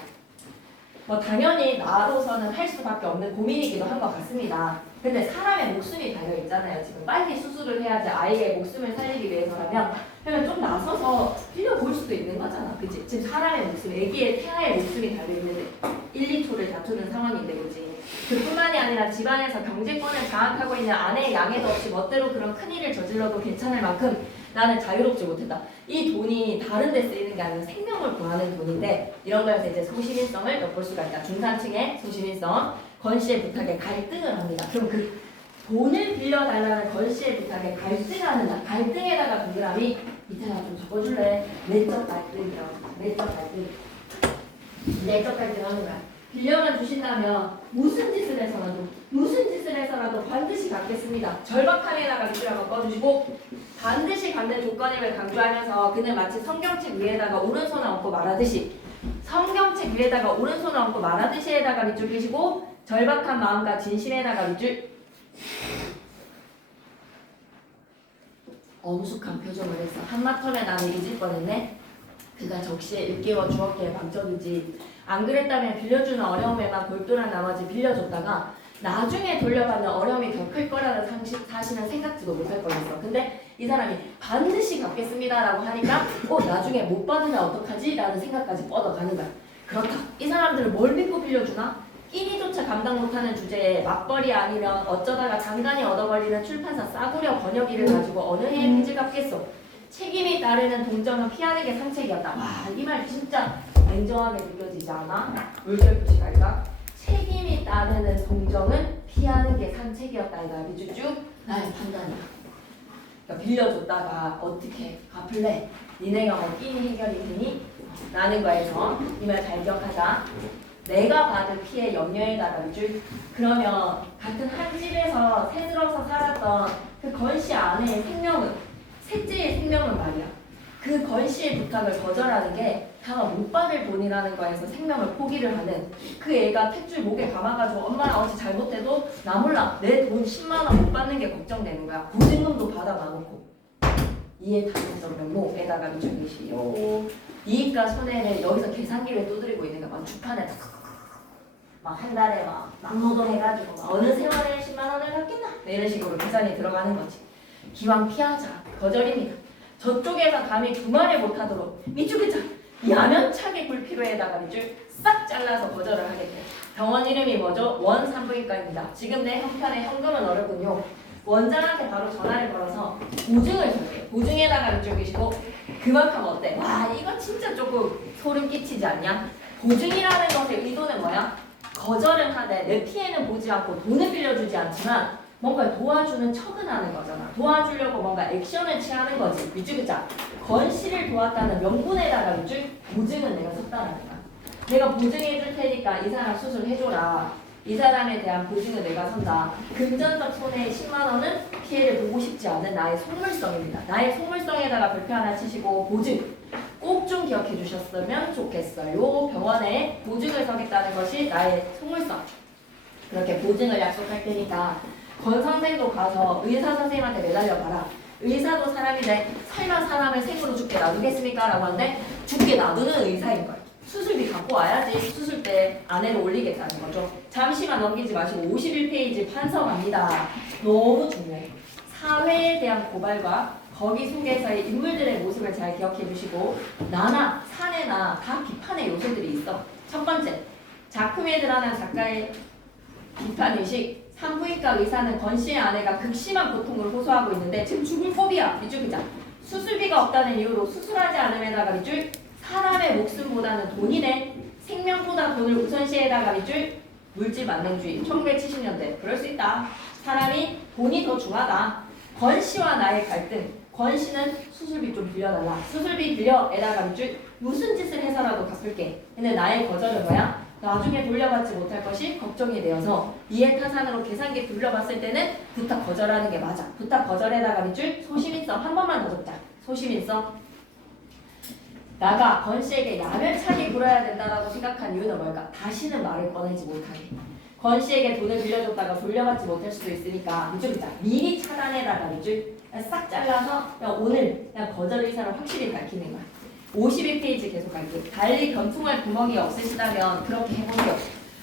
뭐 당연히 나로서는 할 수밖에 없는 고민이기도 한 것 같습니다. 근데 사람의 목숨이 달려있잖아요. 지금 빨리 수술을 해야지 아이의 목숨을 살리기 위해서라면 그러면 좀 나서서 빌려볼 수도 있는 거잖아. 그치? 지금 사람의 목숨, 애기의 태아의 목숨이 달려있는데 1, 2초를 다투는 상황인데 그치? 그뿐만이 아니라 집안에서 경제권을 장악하고 있는 아내의 양해도 없이 멋대로 그런 큰일을 저질러도 괜찮을 만큼 나는 자유롭지 못했다. 이 돈이 다른 데 쓰이는 게 아니라 생명을 구하는 돈인데 이런 거에서 이제 소시민성을 엿볼 수가 있다. 중산층의 소시민성. 권씨의 부탁에 갈등을 합니다. 그럼 그 돈을 빌려달라는 권씨의 부탁에 갈등하는 갈등에다가 동그라미 밑에다 좀 적어줄래? 내적 갈등이요. 내적 갈등. 내적까지 하는 거야. 빌려만 주신다면 무슨 짓을 해서라도 반드시 갚겠습니다. 절박함에다가 밑줄을 바꿔주시고 반드시 갚는 조건임을 강조하면서 그는 마치 성경책 위에다가 오른손을 얹고 말하듯이 성경책 위에다가 오른손을 얹고 말하듯이에다가 밑줄 끼시고 절박한 마음과 진심에다가 밑줄 엄숙한 표정을 했어. 한마터면 나는 잊을 뻔했네. 그가 적시에 일깨워 주었기에 방적이지. 안 그랬다면 빌려주는 어려움에만 골똘한 나머지 빌려줬다가 나중에 돌려받는 어려움이 더 클 거라는 사실은 생각지도 못할 뻔했어. 근데 이 사람이 반드시 갚겠습니다라고 하니까 나중에 못 받으면 어떡하지? 라는 생각까지 뻗어가는 거야. 그렇다. 이 사람들을 뭘 믿고 빌려주나? 끼니조차 감당 못하는 주제에 맞벌이 아니면 어쩌다가 장관이 얻어걸리는 출판사 싸구려 번역기를 가지고 어느 해에 빚을 갚겠어. 책임이 따르는 동정은 피하는 게 상책이었다. 와, 이 말 진짜 냉정하게 느껴지지 않아? 물결표시랄까? 책임이 따르는 동정은 피하는 게 상책이었다. 이거 밑줄 쭉 나의 판단이야. 그러니까 빌려줬다가 어떻게 갚을래? 니네가 뭐 끼니 해결이 되니? 라는 거에서 이 말 잘 기억하자. 내가 받은 피해 염려에다가 밑줄. 그러면 같은 한 집에서 새들어서 살았던 그 건씨 아내의 생명은 셋째의 생명은 말이야. 그 건씨의 부탁을 거절하는 게 다가 못 받을 돈이라는 거에서 생명을 포기를 하는 그 애가 탯줄 목에 감아가지고 엄마랑 어찌 잘못해도 나 몰라 내 돈 10만 원 못 받는 게 걱정되는 거야. 보증금도 받아 놔놓고 이해 가능성 명목에다가 밑줄기시오. 이익과 손해를 여기서 계산기를 두드리고 있는 거야. 막 주판에 막 한 달에 막 노동해가지고 막 어느 세월에 10만 원을 갚겠나? 이런 식으로 계산이 들어가는 거지. 기왕 피하자. 거절입니다. 저쪽에서 감히 두 말을 못하도록 밑줄기자 야면차게 굴피로에다가 밑줄 싹 잘라서 거절을 하겠대. 병원 이름이 뭐죠? 원산부인과입니다. 지금 내 형편에 현금은 어렵군요. 원장한테 바로 전화를 걸어서 보증을 설게요. 보증에다가 밑줄 끼시고 그만큼 어때? 와 이거 진짜 조금 소름 끼치지 않냐? 보증이라는 것의 의도는 뭐야? 거절은 하되 내 피해는 보지 않고 돈을 빌려주지 않지만 뭔가 도와주는 척은 하는 거잖아. 도와주려고 뭔가 액션을 취하는 거지. 밑줄기자 건씨를 도왔다는 명분에다가 밑줄 보증은 내가 섰다라는 거야. 내가 보증해줄 테니까 이 사람 수술해줘라. 이 사람에 대한 보증은 내가 선다. 금전적 손해의 10만 원은 피해를 보고 싶지 않은 나의 속물성입니다. 나의 속물성에다가 별표 하나 치시고 보증 꼭 좀 기억해 주셨으면 좋겠어요. 병원에 보증을 서겠다는 것이 나의 속물성. 그렇게 보증을 약속할 테니까 권 선생도 가서 의사 선생님한테 매달려봐라. 의사도 사람인데 설마 사람을 생으로 죽게 놔두겠습니까? 라고 하는데 죽게 놔두는 의사인 거예요. 수술비 갖고 와야지 수술 때 아내를 올리겠다는 거죠. 잠시만 넘기지 마시고 51페이지 판서갑니다. 너무 중요해. 사회에 대한 고발과 거기 속에서의 인물들의 모습을 잘 기억해 주시고 나나 사내나 다 비판의 요소들이 있어. 첫 번째, 작품에 드러난 작가의 비판의식. 산부인과 의사는 건씨의 아내가 극심한 고통을 호소하고 있는데 지금 죽을 법이야. 밑줄기자 수술비가 없다는 이유로 수술하지 않음에다가 밑줄 사람의 목숨보다는 돈이네. 생명보다 돈을 우선시에다가 밑줄 물질 만능주의. 1970년대 그럴 수 있다. 사람이 돈이 더 중하다. 건씨와 나의 갈등. 건씨는 수술비 좀 빌려달라. 수술비 빌려에다가 밑줄 무슨 짓을 해서라도 갚을게. 근데 나의 거절은 뭐야? 나중에 돌려받지 못할 것이 걱정이 되어서 이해타산으로 계산기 돌려봤을 때는 부탁 거절하는 게 맞아. 부탁 거절에다가 밑줄 소시민성 한 번만 더 적자. 소시민성 나가 건씨에게 야멸차게 굴어야 된다라고 생각한 이유는 뭘까? 다시는 말을 꺼내지 못하게. 건씨에게 돈을 빌려줬다가 돌려받지 못할 수도 있으니까 밑줄 있다. 미리 차단해다가 밑줄 싹 잘라서 그냥 오늘 그냥 거절 의사를 확실히 밝히는 거야. 52페이지 계속 갈게요. 달리 변통할 구멍이 없으시다면 그렇게 해보세요.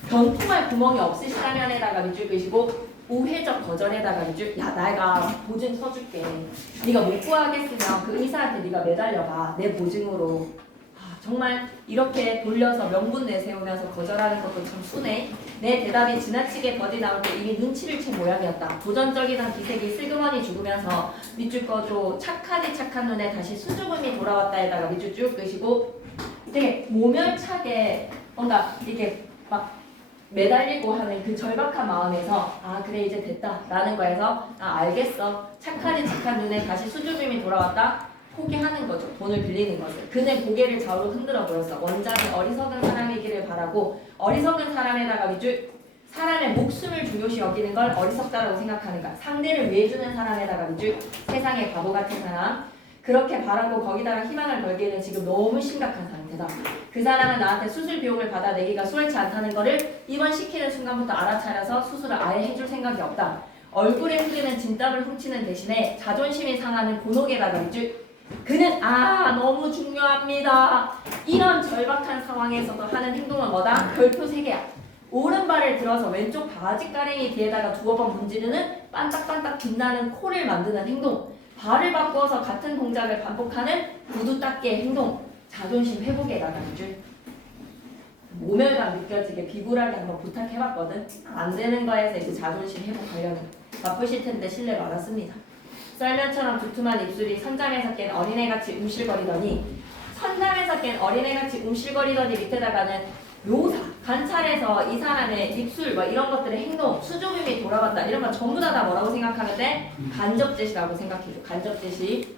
변통할 구멍이 없으시다면에다가 밑줄 그시고 우회적 거절에다가 밑줄 야 내가 보증 서줄게. 네가 못 구하겠으면 그 의사한테 네가 매달려봐. 내 보증으로. 정말 이렇게 돌려서 명분 내세우면서 거절하는 것도 참 순해. 내 대답이 지나치게 더디 나올 때 이미 눈치를 챈 모양이었다. 도전적이던 기색이 슬그머니 죽으면서 밑줄 꺼줘. 착하디 착한 눈에 다시 수줍음이 돌아왔다에다가 밑줄 쭉 끄시고 되게 모멸차게 뭔가 이렇게 막 매달리고 하는 그 절박한 마음에서 아 그래 이제 됐다 라는 거에서 아 알겠어. 착하디 착한 눈에 다시 수줍음이 돌아왔다. 포기하는 거죠. 돈을 빌리는 것을. 그는 고개를 좌우로 흔들어 보였어. 원장이 어리석은 사람이기를 바라고 어리석은 사람에다가 밑줄 사람의 목숨을 중요시 여기는 걸 어리석다라고 생각하는가. 상대를 위해주는 사람에다가 밑줄 세상의 바보 같은 사람. 그렇게 바라고 거기다가 희망을 걸기에는 지금 너무 심각한 상태다. 그 사람은 나한테 수술 비용을 받아내기가 수월치 않다는 거를 입원시키는 순간부터 알아차려서 수술을 아예 해줄 생각이 없다. 얼굴에 흐르는 진땀을 훔치는 대신에 자존심이 상하는 곤혹에다가 밑줄 그는 너무 중요합니다. 이런 절박한 상황에서도 하는 행동은 뭐다? 별표 3개야. 오른발을 들어서 왼쪽 바지가랭이 뒤에다가 두어 번 문지르는 반딱반딱 빛나는 코를 만드는 행동. 발을 바꾸어서 같은 동작을 반복하는 구두 닦기의 행동. 자존심 회복에다가 밑줄 모멸감 느껴지게 비굴하게 한번 부탁해봤거든. 안 되는 거에서 이제 자존심 회복하려는 바쁘실 텐데 실례 많았습니다. 썰면처럼 두툼한 입술이 선잠에서 깬 어린애같이 움실거리더니 선잠에서 깬 어린애같이 움실거리더니 밑에다가는 묘사, 관찰해서 이 사람의 입술 뭐 이런 것들의 행동, 수줍음이 돌아간다 이런 거 전부 다 뭐라고 생각하는데 간접제시라고 생각해줘. 간접제시.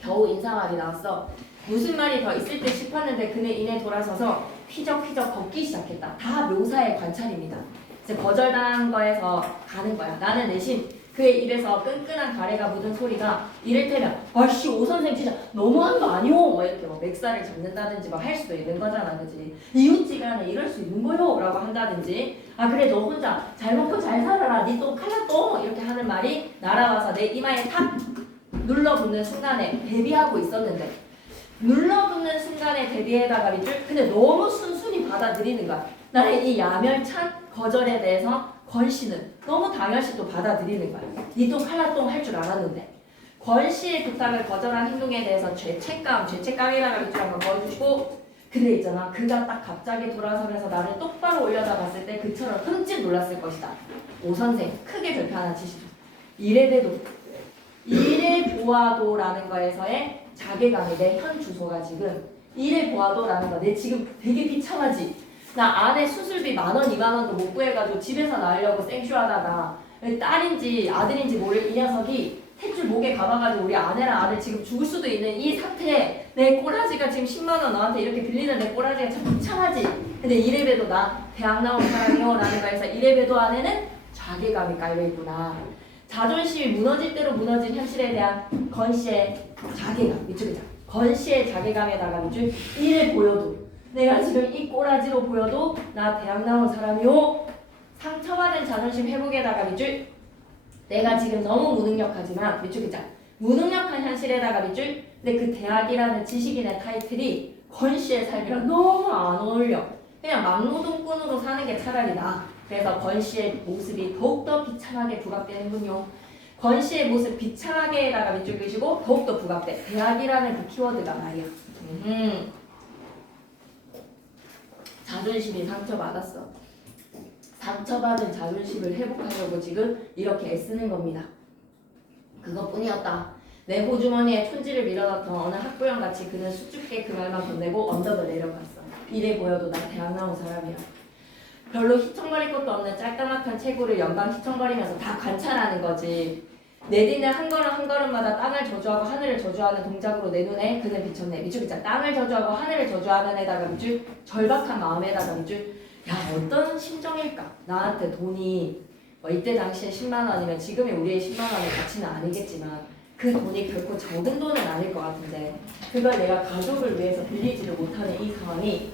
겨우 인사말이 나왔어. 무슨 말이 더 있을 듯 싶었는데 그는 이내 돌아서서 휘적휘적 걷기 시작했다. 다 묘사의 관찰입니다. 이제 거절당한 거에서 가는 거야. 나는 내심 그의 입에서 끈끈한 가래가 묻은 소리가 이를테면 아씨 오 선생 진짜 너무한 거 아니오? 뭐 이렇게 뭐 맥살을 잡는다든지 막 할 수도 있는 거잖아, 그지? 이웃지간에 이럴 수 있는 거요? 라고 한다든지 그래 너 혼자 잘 먹고 잘 살아라 니 또 칼라 또 이렇게 하는 말이 날아와서 내 이마에 탁 눌러붙는 순간에 대비하고 있었는데 눌러붙는 순간에 대비해다가 밑줄 근데 너무 순순히 받아들이는 거야. 나의 이 야멸찬 거절에 대해서 권 씨는 너무 당연시 또 받아들이는 거야. 니똥 칼라똥 할 줄 알았는데 권 씨의 부탁을 거절한 행동에 대해서 죄책감이라는 밑줄 한번 넣어주시고 근데 있잖아 그가 딱 갑자기 돌아서면서 나를 똑바로 올려다 봤을 때 그처럼 흠칫 놀랐을 것이다. 오 선생 크게 별표 하나 치시죠. 이래봬도 이래 보아도라는 거에서의 자괴감이 내 현 주소가 지금 이래 보아도라는 거 내 지금 되게 비참하지. 나 안에 수술비 10,000원, 20,000원도 못 구해가지고 집에서 나으려고 생쇼하다가 딸인지 아들인지 모를 이 녀석이 탯줄 목에 감아가지고 우리 아내랑 아들 지금 죽을 수도 있는 이 상태에 내 꼬라지가 지금 10만원 너한테 이렇게 빌리는 내 꼬라지가 참 비참하지. 근데 이래봬도 나 대학 나온 사람이요 라는 거에서 이래봬도 안에는 자괴감이 깔려있구나. 자존심이 무너질 대로 무너진 현실에 대한 건 씨의 자괴감 이쪽이자 건 씨의 자괴감에다가 밑줄 이래 보여도 내가 지금 이 꼬라지로 보여도 나 대학 나온 사람이요. 상처받은 자존심 회복에다가 밑줄 내가 지금 너무 무능력하지만 밑줄이자 무능력한 현실에다가 밑줄 근데 그 대학이라는 지식인의 타이틀이 권 씨의 삶이랑 너무 안 어울려. 그냥 막노동꾼으로 사는 게 차라리 나아. 그래서 권 씨의 모습이 더욱더 비참하게 부각되는군요. 권 씨의 모습 비참하게에다가 밑줄 그시고 더욱더 부각돼. 대학이라는 그 키워드가 말이야. 자존심이 상처받았어. 상처받은 자존심을 회복하려고 지금 이렇게 애쓰는 겁니다. 그것뿐이었다. 내 호주머니에 촌지를 밀어넣던 어느 학부형같이 그는 수줍게 그 말만 건네고 언덕을 내려갔어. 이래 보여도 나 대학 나온 사람이야. 별로 휘청거릴 것도 없는 짤까막한 체구를 연방 휘청거리면서 다 관찰하는 거지. 내딛는 한 걸음 한 걸음마다 땅을 저주하고 하늘을 저주하는 동작으로 내 눈에 그는 비쳤네. 밑줄 있잖아. 땅을 저주하고 하늘을 저주하는 애다가 밑줄 절박한 마음에다가 밑줄 야 어떤 심정일까? 나한테 돈이 뭐 이때 당시에 10만 원이면 지금의 우리의 10만 원의 가치는 아니겠지만 그 돈이 결코 적은 돈은 아닐 것 같은데 그걸 내가 가족을 위해서 빌리지를 못하는 이 상황이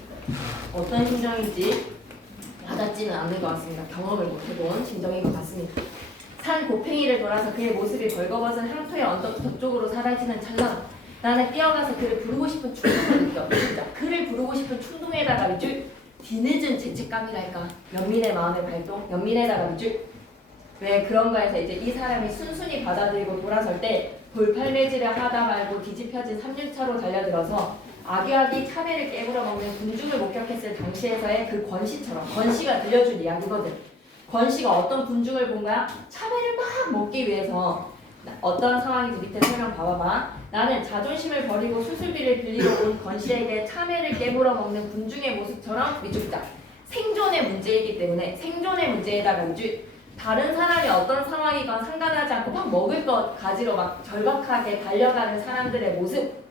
어떤 심정인지 와닿지는 않는 것 같습니다. 경험을 못해본 심정인 것 같습니다. 산 곱팽이를 돌아서 그의 모습이 벌거벗은 향토의 언덕 저쪽으로 사라지는 찰나 나는 뛰어가서 그를 부르고 싶은 충동을 느껴. 그를 부르고 싶은 충동에다가 밑줄 뒤늦은 죄책감이랄까 연민의 마음의 발동 연민에다가 밑줄 왜 그런 거에서 이제 이 사람이 순순히 받아들이고 돌아설 때 돌팔매질을 하다 말고 뒤집혀진 3륜차로 달려들어서 아기아기 참외를 깨물어 먹는 군중을 목격했을 당시에서의 그 권씨처럼 권씨가 들려준 이야기거든. 권씨가 어떤 군중을 본 거야? 참외를 막 먹기 위해서 어떤 상황인지 밑에 설명 봐봐봐. 나는 자존심을 버리고 수술비를 빌리러 온 권씨에게 참외를 깨물어 먹는 군중의 모습처럼 밑줄자 생존의 문제이기 때문에 생존의 문제에다가 다른 사람이 어떤 상황이건 상관하지 않고 막 먹을 것 가지러 막 절박하게 달려가는 사람들의 모습.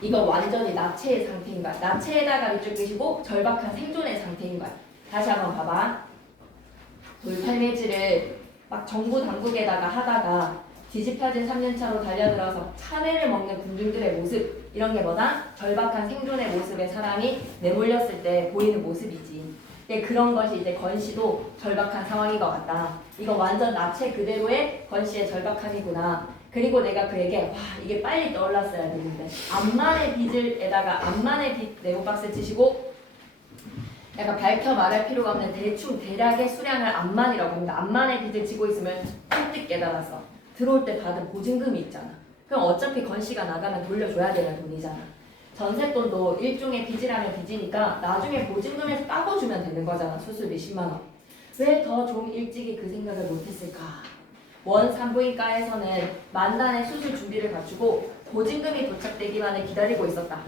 이거 완전히 나체의 상태인 거야. 나체에다가 밑줄 끄시고 절박한 생존의 상태인 거야. 다시 한번 봐봐. 돌팔매질을 막 정부 당국에다가 하다가 뒤집혀진 3년차로 달려들어서 참외를 먹는 군중들의 모습. 이런 게 뭐다? 절박한 생존의 모습에 사람이 내몰렸을 때 보이는 모습이지. 그런 것이 이제 건시도 절박한 상황인 것 같다. 이거 완전 나체 그대로의 건시의 절박함이구나. 그리고 내가 그에게 와 이게 빨리 떠올랐어야 되는데 암만의 빚을에다가 암만의 빚 네모박스 치시고 약간 밝혀 말할 필요가 없는 대충 대략의 수량을 암만이라고 합니다. 암만의 빚을 지고 있으면 꿀뜩 깨달았어. 들어올 때 받은 보증금이 있잖아. 그럼 어차피 건시가 나가면 돌려줘야 되는 돈이잖아. 전세돈도 일종의 빚이라면 빚이니까 나중에 보증금에서 따고주면 되는 거잖아. 수술비 10만 원. 왜 더 좀 일찍이 그 생각을 못했을까? 원 산부인과에서는 만단의 수술 준비를 갖추고 보증금이 도착되기만을 기다리고 있었다.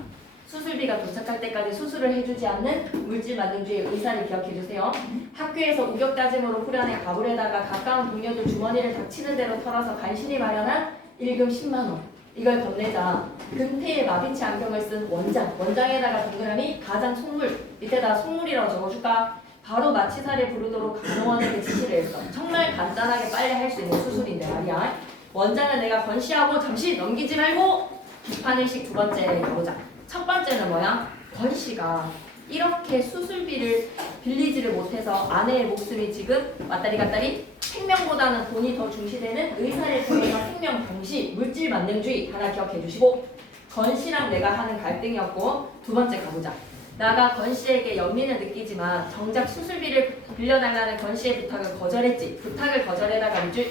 수술비가 도착할 때까지 수술을 해주지 않는 물질 만능주의 의사를 기억해주세요. 학교에서 우격다짐으로 후련해 가불에다가 가까운 동료들 주머니를 닥치는 대로 털어서 간신히 마련한 일금 10만 원. 이걸 건네자 금태의 마비치 안경을 쓴 원장에다가 동그라미 가장 속물 밑에다가 속물이라고 적어줄까? 바로 마취사를 부르도록 간호원에게 지시를 했어. 정말 간단하게 빨리 할 수 있는 수술인데 말이야. 원장은 내가 건시하고 잠시 넘기지 말고 비판의식 두 번째 가보자. 첫 번째는 뭐야? 건시가 이렇게 수술비를 빌리지를 못해서 아내의 목숨이 지금 왔다리 갔다리 생명보다는 돈이 더 중시되는 의사를 통해서 생명 병시, 물질 만능주의 하나 기억해 주시고 건시랑 내가 하는 갈등이었고 두 번째 가보자. 나가 건시에게 연민을 느끼지만 정작 수술비를 빌려달라는 건시의 부탁을 거절했지. 부탁을 거절해다가 밑줄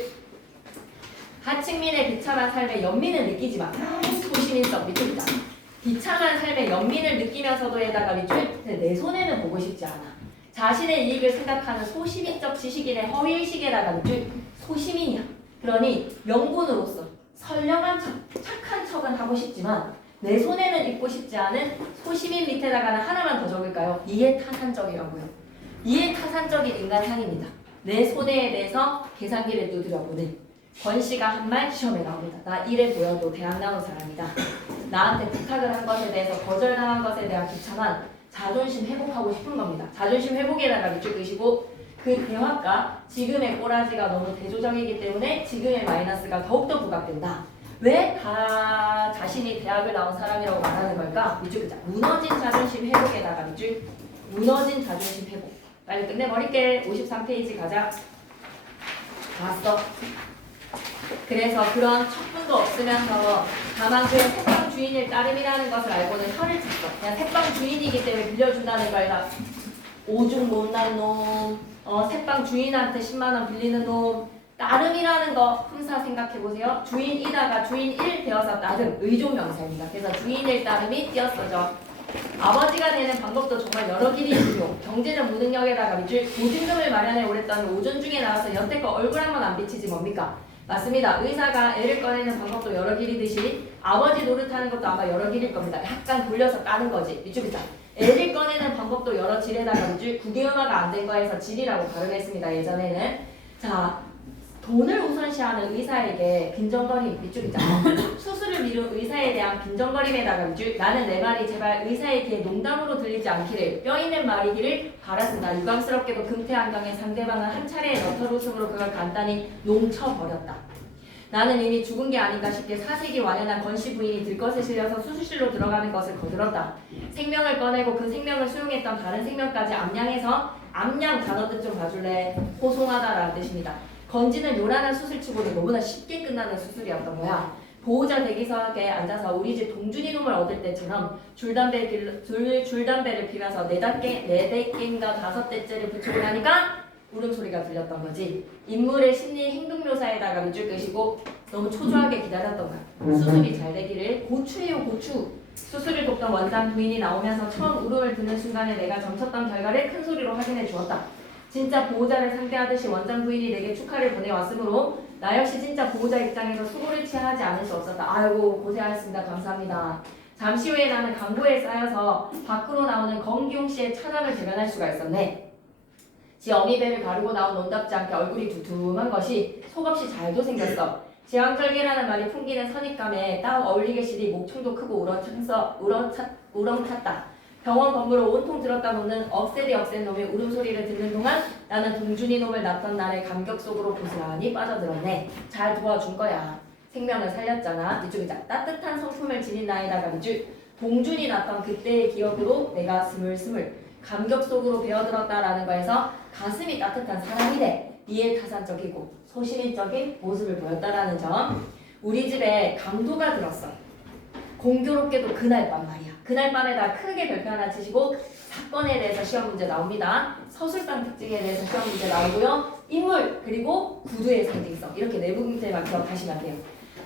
하층민의 비참한 삶에 연민을 느끼지만 소시민성 밑줄이다. 비참한 삶에 연민을 느끼면서도에다가 밑줄 내 손해는 보고 싶지 않아. 자신의 이익을 생각하는 소시민적 지식인의 허위의식에다가 밑줄 소시민이야. 그러니 명분으로서 선량한 척, 착한 척은 하고 싶지만 내 손에는 입고 싶지 않은 소시민 밑에다가는 하나만 더 적을까요? 이해타산적이라고요. 이해타산적인 인간상입니다. 내 손해에 대해서 계산기를 두드려보는 권씨가 한 말 시험에 나옵니다. 나 이래 보여도 대학 나온 사람이다. 나한테 부탁을 한 것에 대해서 거절당한 것에 대한 귀찮은 자존심 회복하고 싶은 겁니다. 자존심 회복에다가 밑줄 끄시고 그 대화가 지금의 꼬라지가 너무 대조적이기 때문에 지금의 마이너스가 더욱더 부각된다. 왜 다 자신이 대학을 나온 사람이라고 말하는 걸까? 밑줄 끄자. 무너진 자존심 회복에다가 밑줄 무너진 자존심 회복. 빨리 끝내버릴게. 53페이지 가자. 봤어. 그래서 그런 척분도 없으면서 다만 그의 새빵 주인일 따름이라는 것을 알고는 혀를 찼어. 그냥 새빵 주인이기 때문에 빌려준다는 거 아니라 오죽 못난 놈, 새빵 주인한테 10만 원 빌리는 놈, 따름이라는 거 품사 생각해보세요. 주인이다가 주인 1 되어서 따름, 의존명사입니다. 그래서 주인일 따름이 띄었어죠. 아버지가 되는 방법도 정말 여러 길이 있죠. 경제적 무능력에다가 밑줄 보증금을 마련해 오랬더니 오전 중에 나와서 여태껏 얼굴 한 번 안 비치지 뭡니까? 맞습니다. 의사가 애를 꺼내는 방법도 여러 길이듯이 아버지 노릇하는 것도 아마 여러 길일 겁니다. 약간 돌려서 까는 거지. 밑줄 있다. 애를 꺼내는 방법도 여러 질에다가 밑줄 구개음화가 안 된 거에서 질이라고 발음했습니다. 예전에는. 자, 돈을 우선시하는 의사에게 빈정거림 밑줄 있잖아. 수술을 미룬 의사에 대한 빈정거림에다가 밑줄 나는 내 말이 제발 의사에게 농담으로 들리지 않기를 뼈 있는 말이기를 바랐으나 유감스럽게도 금태한강의 상대방은 한 차례의 너털 웃음으로 그걸 간단히 농쳐버렸다. 나는 이미 죽은 게 아닌가 싶게 사색이 완연한 건씨 부인이 들것에 실려서 수술실로 들어가는 것을 거들었다. 생명을 꺼내고 그 생명을 수용했던 다른 생명까지 암양해서 암양 단어 뜻 좀 봐줄래? 호송하다라는 뜻입니다. 건지는 요란한 수술치고도 너무나 쉽게 끝나는 수술이었던 거야. 보호자 대기석에 앉아서 우리 집 동준이 놈을 얻을 때처럼 줄담배를 피면서 4개인가 5대째를 붙이고 나니까 울음소리가 들렸던 거지. 인물의 심리 행동 묘사에다가 밑줄 끄시고 너무 초조하게 기다렸던 거야. 수술이 잘 되기를. 고추예요 고추. 수술을 돕던 원장 부인이 나오면서 처음 울음을 듣는 순간에 내가 점쳤던 결과를 큰 소리로 확인해 주었다. 진짜 보호자를 상대하듯이 원장 부인이 내게 축하를 보내왔으므로 나 역시 진짜 보호자 입장에서 수고를 취하지 않을 수 없었다. 아이고 고생하셨습니다. 감사합니다. 잠시 후에 나는 강보에 쌓여서 밖으로 나오는 건기용 씨의 차남을 대면할 수가 있었네. 지 어미배를 가르고 나온 논답지 않게 얼굴이 두툼한 것이 속없이 잘도 생겼어. 지왕절개라는 말이 풍기는 선입감에 딱 어울리게 시리 목청도 크고 우렁찼다. 병원 건물을 온통 들었다 놓는 억세디 억센 놈의 울음소리를 듣는 동안 나는 동준이 놈을 낳던 날의 감격 속으로 고스란히 빠져들었네. 잘 도와준 거야. 생명을 살렸잖아. 이쪽이자 따뜻한 성품을 지닌 나에다가 밑줄 동준이 낳던 그때의 기억으로 내가 스물스물 감격 속으로 배어들었다라는 거에서 가슴이 따뜻한 사람이 돼 이해타산적이고 소시민적인 모습을 보였다라는 점. 우리 집에 강도가 들었어. 공교롭게도 그날 밤 말이야. 그날 밤에다 크게 별표 하나 치시고 사건에 대해서 시험 문제 나옵니다. 서술상 특징에 대해서 시험 문제 나오고요. 인물 그리고 구두의 상징성 이렇게 내부 문제만 기억하시면 돼요.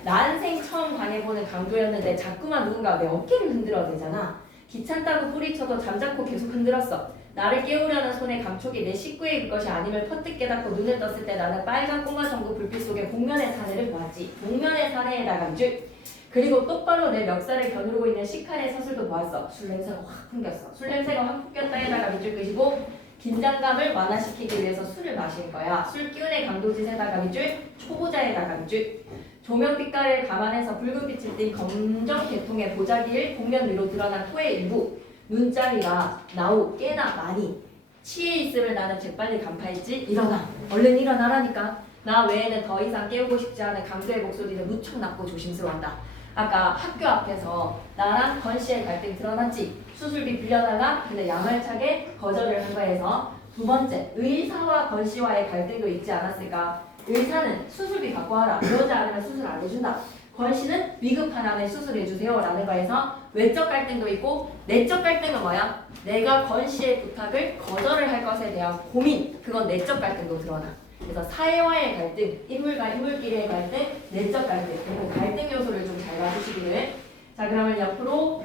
난생 처음 당해보는 강도였는데 자꾸만 누군가 내 어깨를 흔들어대잖아. 귀찮다고 뿌리쳐도 잠자코 계속 흔들었어. 나를 깨우려는 손의 감촉이 내 식구의 그것이 아님을 퍼뜩 깨닫고 눈을 떴을 때 나는 빨간 꼬마 전구 불빛 속에 복면의 사내를 보았지. 복면의 사내에다가 줄 그리고 똑바로 내 멱살을 겨누르고 있는 시칼의 서술도 보았어. 술 냄새가 확 풍겼어. 술 냄새가 확 풍겼다에다가 밑줄 끄시고 긴장감을 완화시키기 위해서 술을 마실 거야. 술 기운의 강도짓에다가 밑줄 초보자에다가 밑줄 조명빛깔을 감안해서 붉은빛을 띤 검정 계통의 보자기를 복면 위로 드러난 토의 일부 눈자리가 나우 꽤나 많이 치에 있음을 나는 재빨리 간파했지. 일어나 얼른 일어나라니까. 나 외에는 더 이상 깨우고 싶지 않은 강도의 목소리는 무척 낮고 조심스러웠다. 아까 학교 앞에서 나랑 건씨의 갈등 드러났지. 수술비 빌려달라. 근데 야말차게 거절을 한 거에서 두 번째 의사와 건씨와의 갈등도 있지 않았을까. 의사는 수술비 갖고 와라. 그러지 않으면 수술 안 해준다. 건씨는 위급한 안에 수술해주세요 라는 거에서 외적 갈등도 있고 내적 갈등은 뭐야? 내가 건씨의 부탁을 거절을 할 것에 대한 고민. 그건 내적 갈등도 드러나. 그래서 사회와의 갈등, 인물과 인물끼리의 갈등, 내적 갈등, 그리고 갈등 요소를 좀 잘 봐주시기를. 자, 그러면 옆으로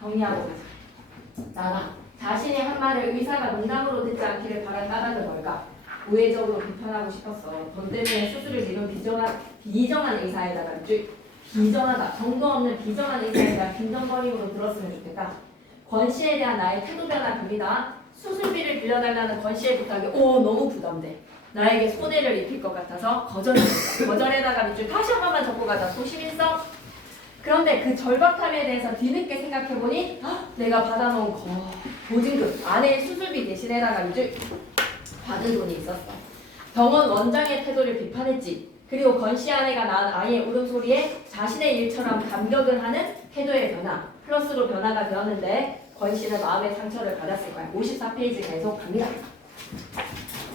정리하고 가자. 나가 자신이 한 말을 의사가 농담으로 듣지 않기를 바란 까닭은 뭘까? 우회적으로 비판하고 싶었어. 돈 때문에 수술을 미룬 비정한 의사에다가 비정하다, 정도 없는 비정한 의사에다가 빈정거림으로 들었으면 좋겠다. 권씨에 대한 나의 태도 변화입니다. 수술비를 빌려달라는 권씨의 부탁이 너무 부담돼. 나에게 손해를 입힐 것 같아서 거절했어. 거절에다가 밑줄 다시 한 번만 적고 가자. 소심일성. 그런데 그 절박함에 대해서 뒤늦게 생각해보니 내가 받아놓은 보증금 아내의 수술비 대신에다가 밑줄 받은 돈이 있었어. 병원 원장의 태도를 비판했지. 그리고 건씨 아내가 낳은 아이의 울음소리에 자신의 일처럼 감격을 하는 태도의 변화 플러스로 변화가 되었는데 건씨는 마음의 상처를 받았을 거야. 54페이지 계속 갑니다.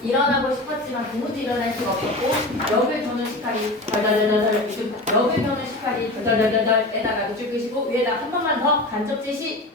일어나고 싶었지만 도무지 일어날 수가 없었고 역을 도는 식칼이 덜덜덜덜 역을 도는 식칼이 덜덜덜덜에다가 밑줄 끄시고 위에다 한 번만 더 간접 지시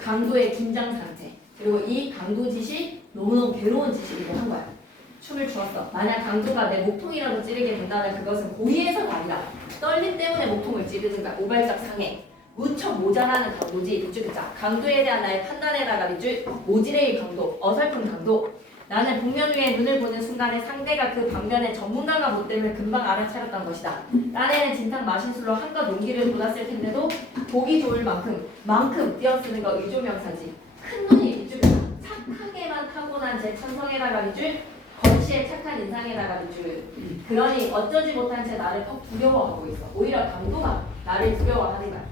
강도의 긴장 상태. 그리고 이 강도 지시 너무너무 괴로운 지시이기도 한 거야. 춤을 추었어. 만약 강도가 내 목통이라도 찌르게 된다면 그것은 고의해서가 아니라 떨림 때문에 목통을 찌르는 거야. 오발적 상해. 무척 모자라는 강도지. 밑줄자 강도에 대한 나의 판단에다가 밑줄 모지레의 강도, 어설픈 강도. 나는 복면 위에 눈을 보는 순간에 상대가 그 방면의 전문가가 못 됨을 금방 알아차렸던 것이다. 딴에는 진탕 마신술로 한껏 용기를 돋았을 텐데도 보기 좋을 만큼 띄어쓰는 거 의조명사지. 큰 눈이 밑줄 착하게만 타고난 제 천성에다가 밑줄 건씨의 착한 인상에다가 밑줄. 그러니 어쩌지 못한 채 나를 더 두려워하고 있어. 오히려 강도가 나를 두려워하는 거야.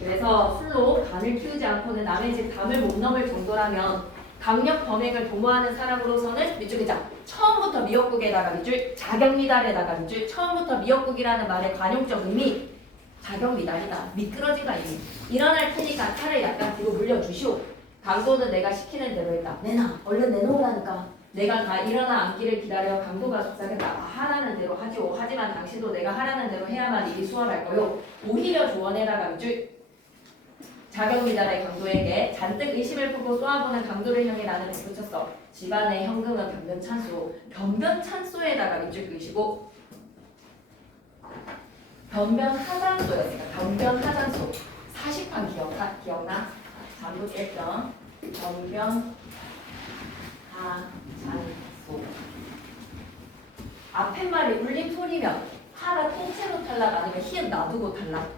그래서 술로 간을 키우지 않고는 남의 집 담을 못 넘을 정도라면 강력 범행을 도모하는 사람으로서는 밑줄이자 처음부터 미역국에다가 밑줄 자격미달에다가 밑줄 처음부터 미역국이라는 말의 관용적 의미 자격미달이다. 미끄러진가 이미 일어날 테니까 차를 약간 뒤로 물려주시오. 강도는 내가 시키는 대로 했다. 내놔 얼른 내놓으라니까. 내가 다 일어나 앉기를 기다려 강도가 속삭였다. 하라는 대로 하지요. 하지만 당신도 내가 하라는 대로 해야만 일이 수월할 거요. 오히려 조언에다가 밑줄 자격미달의 강도에게 잔뜩 의심을 품고 쏘아보는 강도를 향해 나는 덧붙였어. 집안의 현금은 변변찬소. 변변찬소에다가 밑줄 그으시고 변변하잔소였으니까 변변하잔소. 40판 기억나? 잠도 1점. 변변하잔소. 앞에 말이 울림소리면 하가 통째로 탈락 아니면 히읗 놔두고 탈락?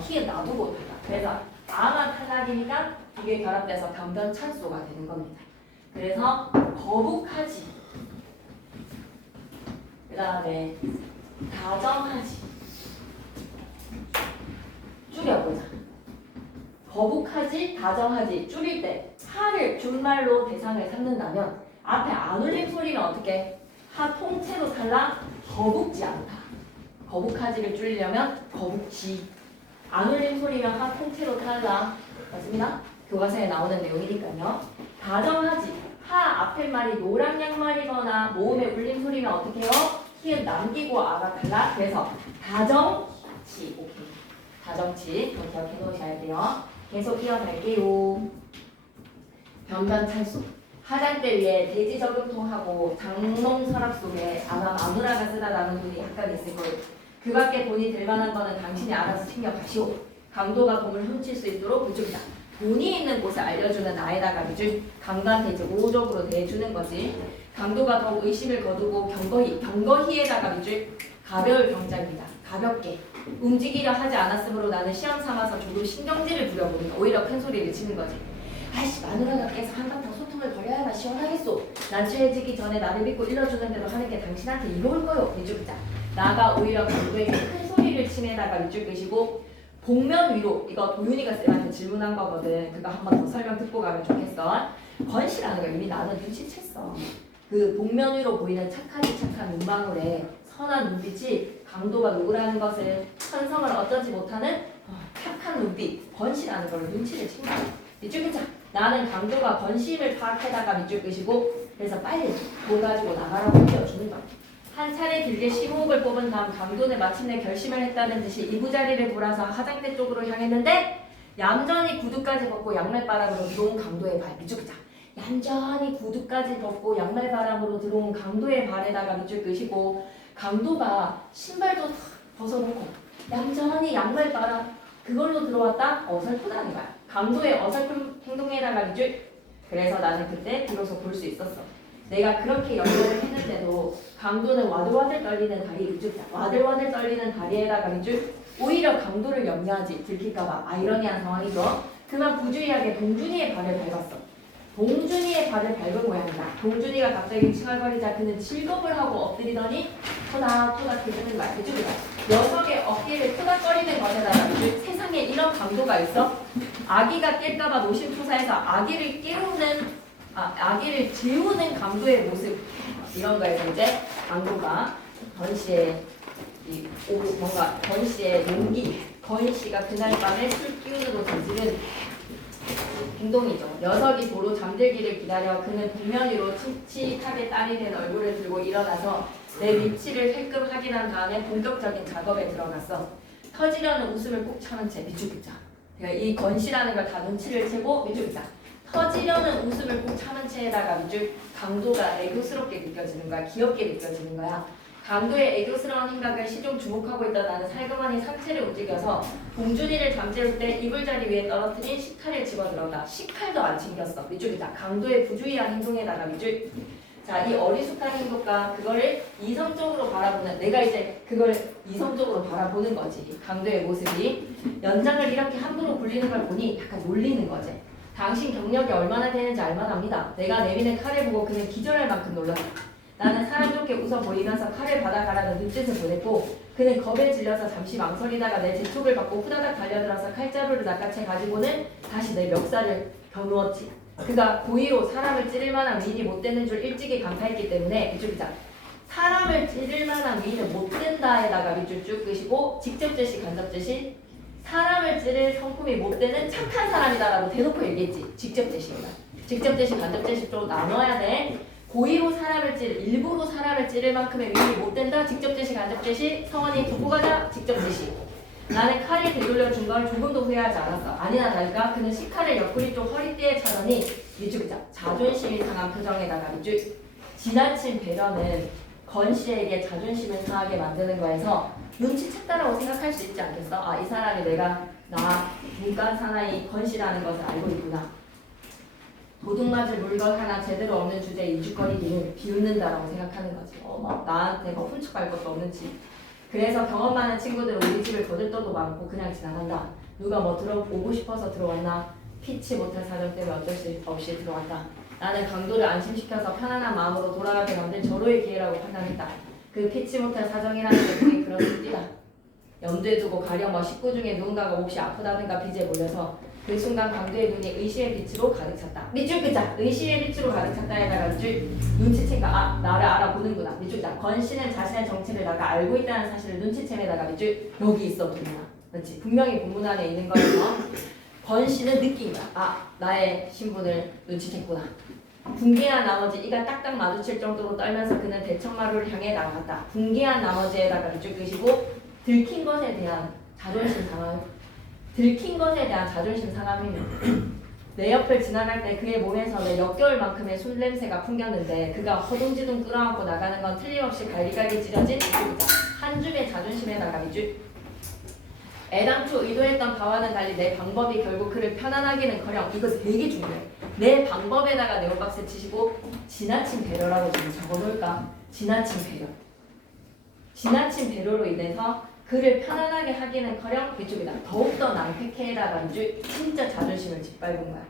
히읗 놔두고 탈락. 그래서 아만 탈락이니까 두 개 결합돼서 변변찬소가 되는 겁니다. 그래서 거북하지 그 다음에 다정하지. 줄여보자. 거북하지, 다정하지 줄일 때 하를 줄말로 대상을 삼는다면 앞에 안 울림 소리면 어떻게? 하 통째로 탈락, 거북지 않다. 거북하지를 줄이려면 거북지. 안 울림 소리면 하 통째로 탈락. 맞습니다? 교과서에 나오는 내용이니까요. 다정하지. 하 앞에 말이 노랑 양말이거나 모음에 울림 소리면 어떻게 해요? 히읗 남기고 아가 탈락. 그래서 다정치. 오케이. 다정치. 더 기억해 놓으셔야 돼요. 계속 이어갈게요. 변변 찬수. 화장대 위에 돼지 저금통하고 장롱 서랍 속에 아마 마누라가 쓰다 남은 돈이 약간 있을 거예요. 그 밖에 돈이 들 만한 거는 당신이 알아서 챙겨가시오. 강도가 돈을 훔칠 수 있도록 그쪽이다. 돈이 있는 곳을 알려주는 나에다가 밑줄 강도한테 이제 우호적으로 대해주는 거지. 강도가 더욱 의심을 거두고 경거히에다가 밑줄 가벼울 경작이다. 가볍게. 움직이려 하지 않았으므로 나는 시험 삼아서 조금 신경질을 부려보니까 오히려 큰 소리를 치는 거지. 아이씨 마누라가 깨서 한바탕 소통을 벌여야만 시원하겠소. 난 취해지기 전에 나를 믿고 일러주는 대로 하는 게 당신한테 이로울 거요. 밑줄 끄자. 나가 오히려 강도에게 큰 소리를 치매다가 밑줄 끄시고 복면 위로. 이거 도윤이가 쌤한테 질문한 거거든. 그거 한 번 더 설명 듣고 가면 좋겠어. 건실하는 거 이미 나는 눈치챘어. 그 복면 위로 보이는 착하지 착한 눈망울에 선한 눈빛이 강도가 누구라는 것을 천성을 어쩌지 못하는 착한 눈빛, 건실하는 걸 눈치를 챈 거야. 밑줄 끄자. 나는 강도가 건심을 파악해다가 밑줄 끄시고 그래서 빨리 돈 가지고 나가라고 옮겨주는 거야. 한 차례 길게 심호흡을 뽑은 다음 강도는 마침내 결심을 했다는 듯이 이부자리를 돌아서 화장대 쪽으로 향했는데 얌전히 구두까지 벗고 양말바람으로 들어온 강도의 발. 밑줄 끄자. 얌전히 구두까지 벗고 양말바람으로 들어온 강도의 발에다가 밑줄 끄시고 강도가 신발도 탁 벗어놓고 얌전히 양말바람 그걸로 들어왔다? 어설프다는 거야. 강도의 어설픈 행동에다가 밑줄. 그래서 나는 그때 비로소 볼 수 있었어. 내가 그렇게 연결을 했는데도 강도는 와들와들 떨리는 다리 밑줄. 와들와들 떨리는 다리에다가 밑줄. 오히려 강도를 염려하지. 들킬까봐 아이러니한 상황이죠. 그만 부주의하게 동준이의 발을 밟았어. 동준이의 발을 밟은 모양이다. 동준이가 갑자기 칭얼거리자 그는 질겁을 하고 엎드리더니 토닥토닥 해주는 거야. 이쪽이다. 녀석의 어깨를 토닥거리는 것에다가 세상에 이런 강도가 있어? 아기가 깰까봐 노심초사해서 아기를 아기를 재우는 강도의 모습. 이런 거에서 이제 강도가 건씨의 뭔가 건씨의 용기, 건씨가 그날 밤에 술 기운으로 저지른 행동이죠. 녀석이 도로 잠들기를 기다려 그는 복면 위로 침침하게 딸이 된 얼굴을 들고 일어나서 내 위치를 힐끔 확인한 다음에 본격적인 작업에 들어갔어. 터지려는 웃음을 꼭 참은 채 밑줄 긋자. 그러니까 이 건씨라는 걸 다 눈치를 채고 밑줄 긋자. 터지려는 웃음을 꼭 참은 채에다가 밑줄 강도가 애교스럽게 느껴지는 거야. 귀엽게 느껴지는 거야. 강도의 애교스러운 행각을 시종 주목하고 있던 나는 살그머니 상체를 움직여서 봉준이를 잠재울 때 이불자리 위에 떨어뜨린 식칼을 집어들었다. 식칼도 안 챙겼어. 밑줄이다. 강도의 부주의한 행동에다가 밑줄. 자, 이 어리숙한 행동과 그거를 이성적으로 바라보는, 내가 이제 그걸 이성적으로 바라보는 거지. 강도의 모습이. 연장을 이렇게 함부로 굴리는 걸 보니 약간 놀리는 거지. 당신 경력이 얼마나 되는지 알만합니다. 내가 내미는 칼을 보고 그는 기절할 만큼 놀랐다. 나는 사람 좋게 웃어 보이면서 칼을 받아가라는 눈짓을 보냈고 그는 겁에 질려서 잠시 망설이다가 내 재촉을 받고 후다닥 달려들어서 칼자루를 낚아채 가지고는 다시 내 멱살을 겨누었지. 그가 고의로 사람을 찌를 만한 미인이 못 되는 줄 일찍이 간파했기 때문에 이쪽이자. 사람을 찌를 만한 미인은 못 된다에다가 밑줄 쭉 끄시고 직접 제시 간접 제시. 사람을 찌를 성품이 못 되는 착한 사람이다라고 대놓고 얘기했지. 직접 제시입니다. 직접 제시 간접 제시 좀 나눠야 돼. 고의로 사람을 일부러 사람을 찌를 만큼의 미인이 못 된다. 직접 제시 간접 제시. 성원이 두고 가자. 직접 제시. 나는 칼을 되돌려 준 걸 조금도 후회하지 않았어. 아니나 다를까 그는 식칼을 옆구리 쪽 허리띠에 차더니 밑줄자 자존심이 상한 표정에다가 밑줄. 지나친 배려는 건씨에게 자존심을 상하게 만드는 거에서 눈치챘다라고 생각할 수 있지 않겠어? 아, 이 사람이 나 문간 사나이 건씨라는 것을 알고 있구나. 도둑맞을 물건 하나 제대로 없는 주제에 이죽거리기는 비웃는다라고 생각하는 거지. 막 나한테 훔쳐갈 것도 없는 집. 그래서 경험 많은 친구들은 우리 집을 거들떠도 많고 그냥 지나간다. 누가 뭐 들어오고 싶어서 들어왔나? 피치 못할 사정 때문에 어쩔 수 없이 들어왔다. 나는 강도를 안심시켜서 편안한 마음으로 돌아가게 만든 절호의 기회라고 판단했다. 그 피치 못할 사정이라는 게 그게 그런 뜻이다. 염두에 두고 가령 뭐 식구 중에 누군가가 몹시 아프다든가 빚에 몰려서 그 순간 강도의 눈이 의심의 빛으로 가득 찼다. 밑줄 끄자. 의심의 빛으로 가득 찼다에다가 밑줄 눈치챈가. 아, 나를 알아보는구나. 밑줄 끄자. 권씨는 자신의 정체를 나가 알고 있다는 사실을 눈치챈에다가 밑줄 여기 있어 보이나. 그렇지. 분명히 본문 안에 있는 거에서 권씨는 느낀 거야. 아, 나의 신분을 눈치챘구나. 붕괴한 나머지 이가 딱딱 마주칠 정도로 떨면서 그는 대청마루를 향해 나아갔다. 붕괴한 나머지에다가 밑줄 끄시고 들킨 것에 대한 자존심 상함. 들킨 것에 대한 자존심 상함이면 내 옆을 지나갈 때 그의 몸에서 내 역겨울 만큼의 술 냄새가 풍겼는데 그가 허둥지둥 끌어안고 나가는 건 틀림없이 갈기갈기 찢어진 밑줄이다. 한 줌의 자존심에다가 밑줄. 애당초 의도했던 바와는 달리 내 방법이 결국 그를 편안하기는커녕 이거 되게 중요해. 내 방법에다가 네오박스 치시고 지나친 배려라고 좀 적어놓을까? 지나친 배려. 지나친 배려로 인해서 그를 편안하게 하기는커녕 위쪽이다. 더욱더 낭패케에다가 이제 진짜 자존심을 짓밟은 거야.